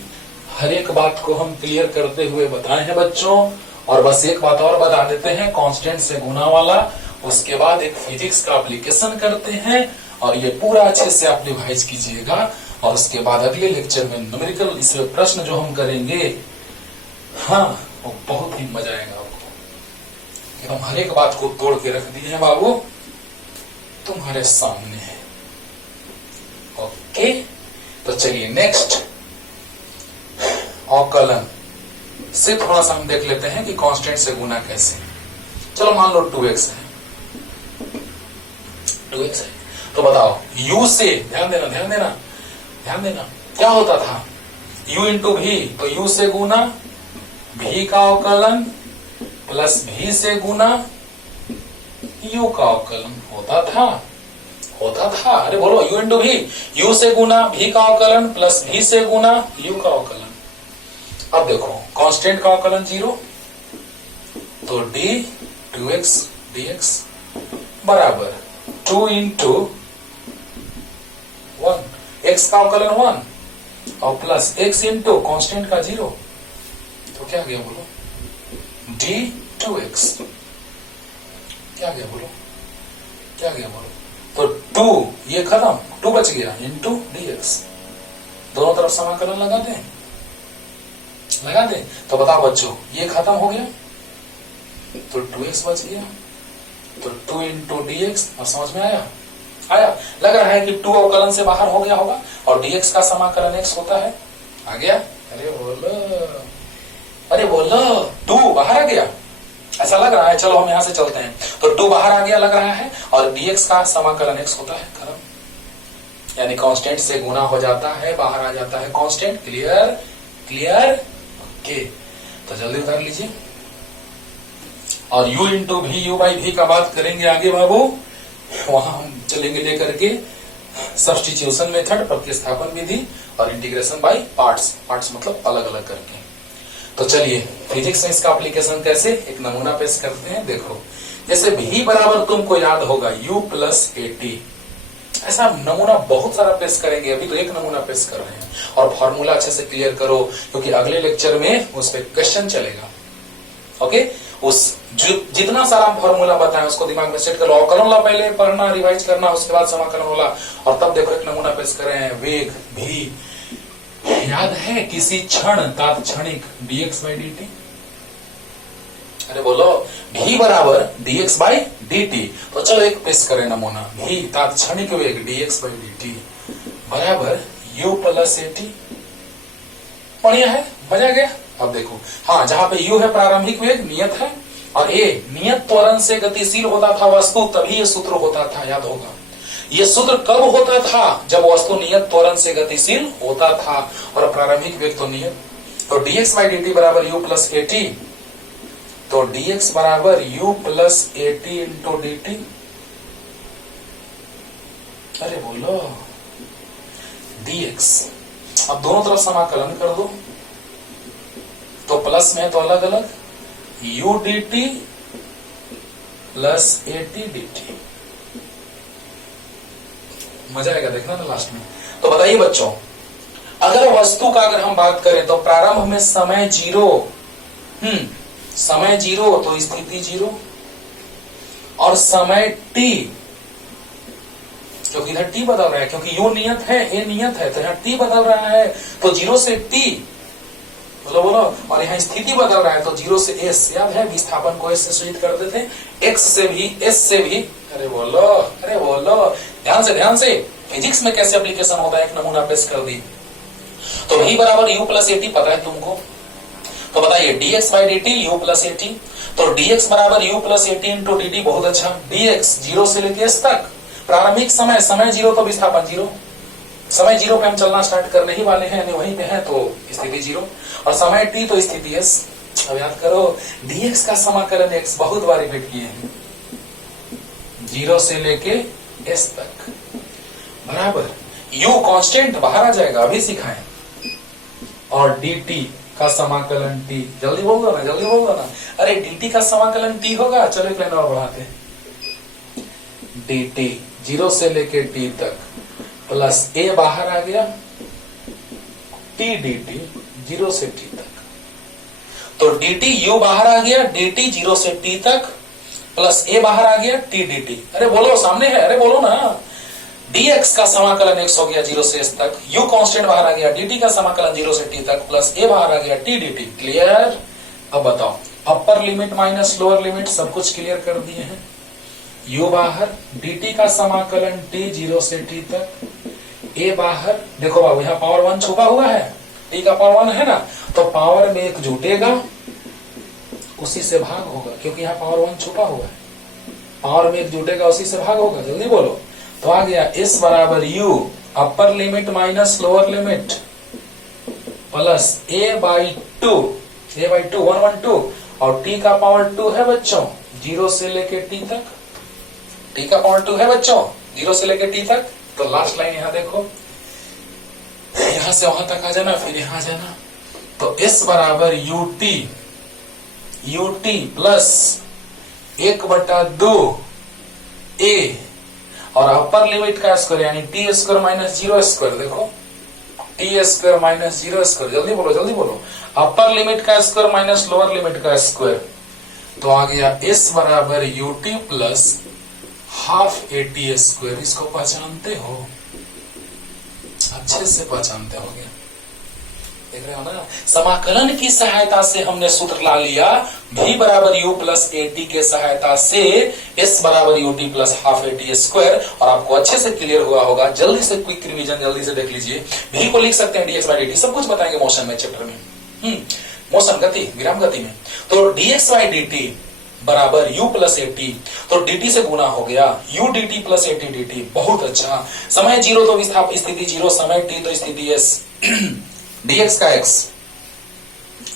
हर एक बात को हम क्लियर करते हुए बताए हैं बच्चों। और बस एक बात और बता देते हैं, कांस्टेंट से गुना वाला, उसके बाद एक फिजिक्स का एप्लीकेशन करते हैं और ये पूरा अच्छे से आप रिवाइज कीजिएगा। और उसके बाद अगले लेक्चर में न्यूमेरिकल इस प्रश्न जो हम करेंगे, हाँ वो बहुत ही मजा आएगा आपको। हम हर एक बात को तोड़ के रख दिए हैं बाबू, तुम्हारे सामने है। ओके, तो चलिए नेक्स्ट अवकलन से थोड़ा सा हम देख लेते हैं कि कांस्टेंट से गुना कैसे। चलो मान लो 2x है, 2x है, तो बताओ u से, ध्यान देना ध्यान देना ध्यान देना, क्या होता था u इंटू भी, तो u से गुना v का अवकलन प्लस v से गुना u का अवकलन होता था। अरे बोलो u इंटू भी, u से गुना v का अवकलन प्लस v से गुना u का अवकलन। अब देखो कांस्टेंट का अवकलन 0, तो d 2x dx बराबर 2 इंटू 1, x का अवकलन 1 और प्लस x इंटू कांस्टेंट का 0, तो क्या गया बोलो d 2x, क्या गया बोलो, क्या गया बोलो, तो 2 ये खत्म, 2 बच गया इंटू dx, दोनों तरफ समाकलन लगा दें, तो बताओ बच्चों ये खत्म हो गया, तो 2x बच गया, तो 2 इंटू dx। अब समझ में आया? लग रहा है कि 2 अवकलन से बाहर हो गया होगा और dx का समाकलन x होता है। आ गया? अरे बोलो 2 बाहर आ गया, ऐसा लग रहा है। चलो हम यहां से चलते हैं, तो 2 बाहर आ गया लग रहा है और dx का समाकलन x होता है। खत्म, यानी कांस्टेंट से गुना हो जाता है, बाहर आ जाता है कांस्टेंट। क्लियर ओके, तो जल्दी उतार लीजिए। और u इंटू भी, u बाई भी का बात करेंगे आगे बाबू, वहां हम चलेंगे लेकर के सब्स्टिट्यूशन मेथड, प्रतिस्थापन विधि और इंटीग्रेशन बाय पार्ट्स मतलब अलग अलग करके। तो चलिए फिजिक्स में इसका एप्लीकेशन कैसे, एक नमूना पेश करते हैं। देखो जैसे v बराबर तुमको याद होगा u प्लस at, ऐसा नमूना बहुत सारा पेश करेंगे, अभी तो एक नमूना पेश कर रहे हैं। और फॉर्मूला अच्छे से क्लियर करो क्योंकि अगले लेक्चर में उस पर क्वेश्चन चलेगा। ओके, उस जितना सारा फॉर्मूला बताएं उसको दिमाग में सेट करो। अवकलन ला पहले पढ़ना, रिवाइज करना, उसके बाद समाकलन वाला, और तब देखो एक नमूना पेश कर रहे हैं। वेग भी याद है, किसी क्षण तात्क्षणिक dx बाई dt। अरे बोलो v बराबर dx बाई dt, तो चलो एक पेश करें नमूना। v तात्क्षणिक वेग dx बाई dt बराबर u प्लस at। बढ़िया है, मजा गया। अब देखो, हाँ जहां पे u है प्रारंभिक वेग, नियत है, और a नियत त्वरण से गतिशील होता था वस्तु, तभी ये सूत्र होता था, याद होगा। ये सूत्र कब होता था? जब वस्तु नियत त्वरण से गतिशील होता था और प्रारंभिक वेग तो नियत। तो dx बाई dt बराबर u प्लस at, तो dx बराबर u plus at into dt। अरे बोलो dx, अब दोनों तरफ समाकलन कर दो, तो प्लस में तो अलग अलग u dt plus at dt। मजा आएगा देखना ना लास्ट में। तो बताइए बच्चों, अगर वस्तु का अगर हम बात करें तो प्रारंभ में समय 0, समय 0 तो स्थिति 0, और समय t, क्योंकि इधर t बदल रहा है, क्योंकि u नियत है a नियत है, तो यहाँ t बदल रहा है, तो 0 से t, बोलो, और यहाँ स्थिति बदल रहा है तो 0 से s। याद है विस्थापन को s से सूचित करते थे, x से भी, s से भी। अरे बोलो ध्यान से फिजिक्स में कैसे एप्लीकेशन होता है, एक नमूना पेश कर दी। तो v बराबर u प्लस at पता है तुमको, तो बताइए dx by dt u plus at, तो dx बराबर u plus at into dt। बहुत अच्छा, dx 0 से लेके s तक, प्रारंभिक समय 0 तो विस्थापन 0, समय 0 पे हम चलना स्टार्ट करने ही वाले हैं, यानी वहीं पे है तो स्थिति 0, और समय t तो स्थिति s। अब याद करो dx का समाकलन x बहुत बार रिपीट किए हैं, 0 से लेके s तक बराबर u कांस्टेंट बाहर आ जाएगा, अभी सिखाएं, और dt का समाकलन t। जल्दी बोल दो ना, अरे dt का समाकलन t होगा। चलो एक लाइन और बढ़ाते हैं, dt 0 से लेके t तक प्लस ए बाहर आ गया टी डी टी 0 से टी तक। तो डी टी यू बाहर आ गया डी टी 0 से टी तक प्लस ए बाहर आ गया टी डी टी। अरे बोलो, सामने है, अरे बोलो ना। dx का समाकलन x हो गया 0 से s तक, u कांस्टेंट बाहर आ गया, dt का समाकलन 0 से t तक प्लस a बाहर आ गया t dt। क्लियर? अब बताओ, upper limit minus lower limit सब कुछ क्लियर कर दिए हैं। u बाहर, dt का समाकलन t 0 से t तक, a बाहर। देखो बाबू, यहाँ पावर 1 छुपा हुआ है, t का पावर 1 है ना, तो पावर में एक जुटेगा उसी से भाग होगा, क्योंकि यहाँ पावर 1 छुपा हुआ है। पावर में एक जुटेगा उसी से भाग होगा। जल्दी बोलो। तो आ गया s बराबर u upper limit minus lower limit plus a by 2 1 1 2 और t का पावर 2 है बच्चों 0 से लेके t तक। t का पावर 2 है बच्चों 0 से लेके t तक। तो लास्ट लाइन यहां देखो, यहां से वहां तक आ जाना, फिर यहां जाना। तो s बराबर ut प्लस 1/2 a और अपर लिमिट का स्क्वायर यानी टी स्क्वायर माइनस 0 स्क्वायर। देखो, टी स्क्वायर माइनस 0 स्क्वायर। जल्दी बोलो, जल्दी बोलो। अपर लिमिट का स्क्वायर माइनस लोअर लिमिट का स्क्वायर। तो आ गया s बराबर ut plus half A T square. इसको पहचानते हो? अच्छे से पहचानते होगे, देख रहे हो ना। समाकलन की सहायता से हमने सूत्र ला लिया, v बराबर u प्लस ए टी के सहायता से s बराबर u T plus half A T square. और आपको अच्छे से क्लियर हुआ होगा। जल्दी से क्विक रिवीजन जल्दी से देख लीजिए। v को लिख सकते हैं dx बाई dt, सब कुछ बताएंगे मोशन में चैप्टर में। मोशन गति, विराम गति में। तो dx बाई dt बराबर u प्लस ए टी, तो dt से गुना हो गया u dt plus A T dt। बहुत अच्छा। समय 0 तो स्थिति 0, समय t तो स्थिति s। dx का x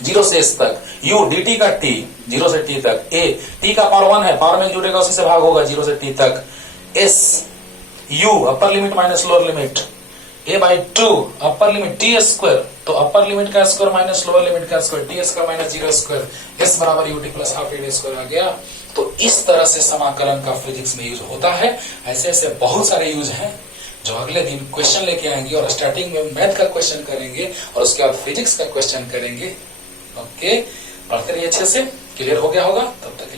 0 से s तक, u dt का t 0 से t तक, a t का पावर 1 है, पावर में जुड़ेगा उसी से भाग होगा 0 से t तक, s u upper limit minus lower limit, a by 2 upper limit t square, तो अपर लिमिट का स्क्वायर माइनस लोअर लिमिट का square, t square minus 0 square, s बराबर u t प्लस हाफ ए स्क्वायर आ गया। तो इस तरह से समाकलन का फिजिक्स में यूज होता है। ऐसे ऐसे बहुत सारे यूज हैं जो अगले दिन क्वेश्चन लेके आएंगे, और स्टार्टिंग में मैथ का क्वेश्चन करेंगे और उसके बाद फिजिक्स का क्वेश्चन करेंगे। ओके, पढ़ते रहिए अच्छे से। क्लियर हो गया होगा? तब तक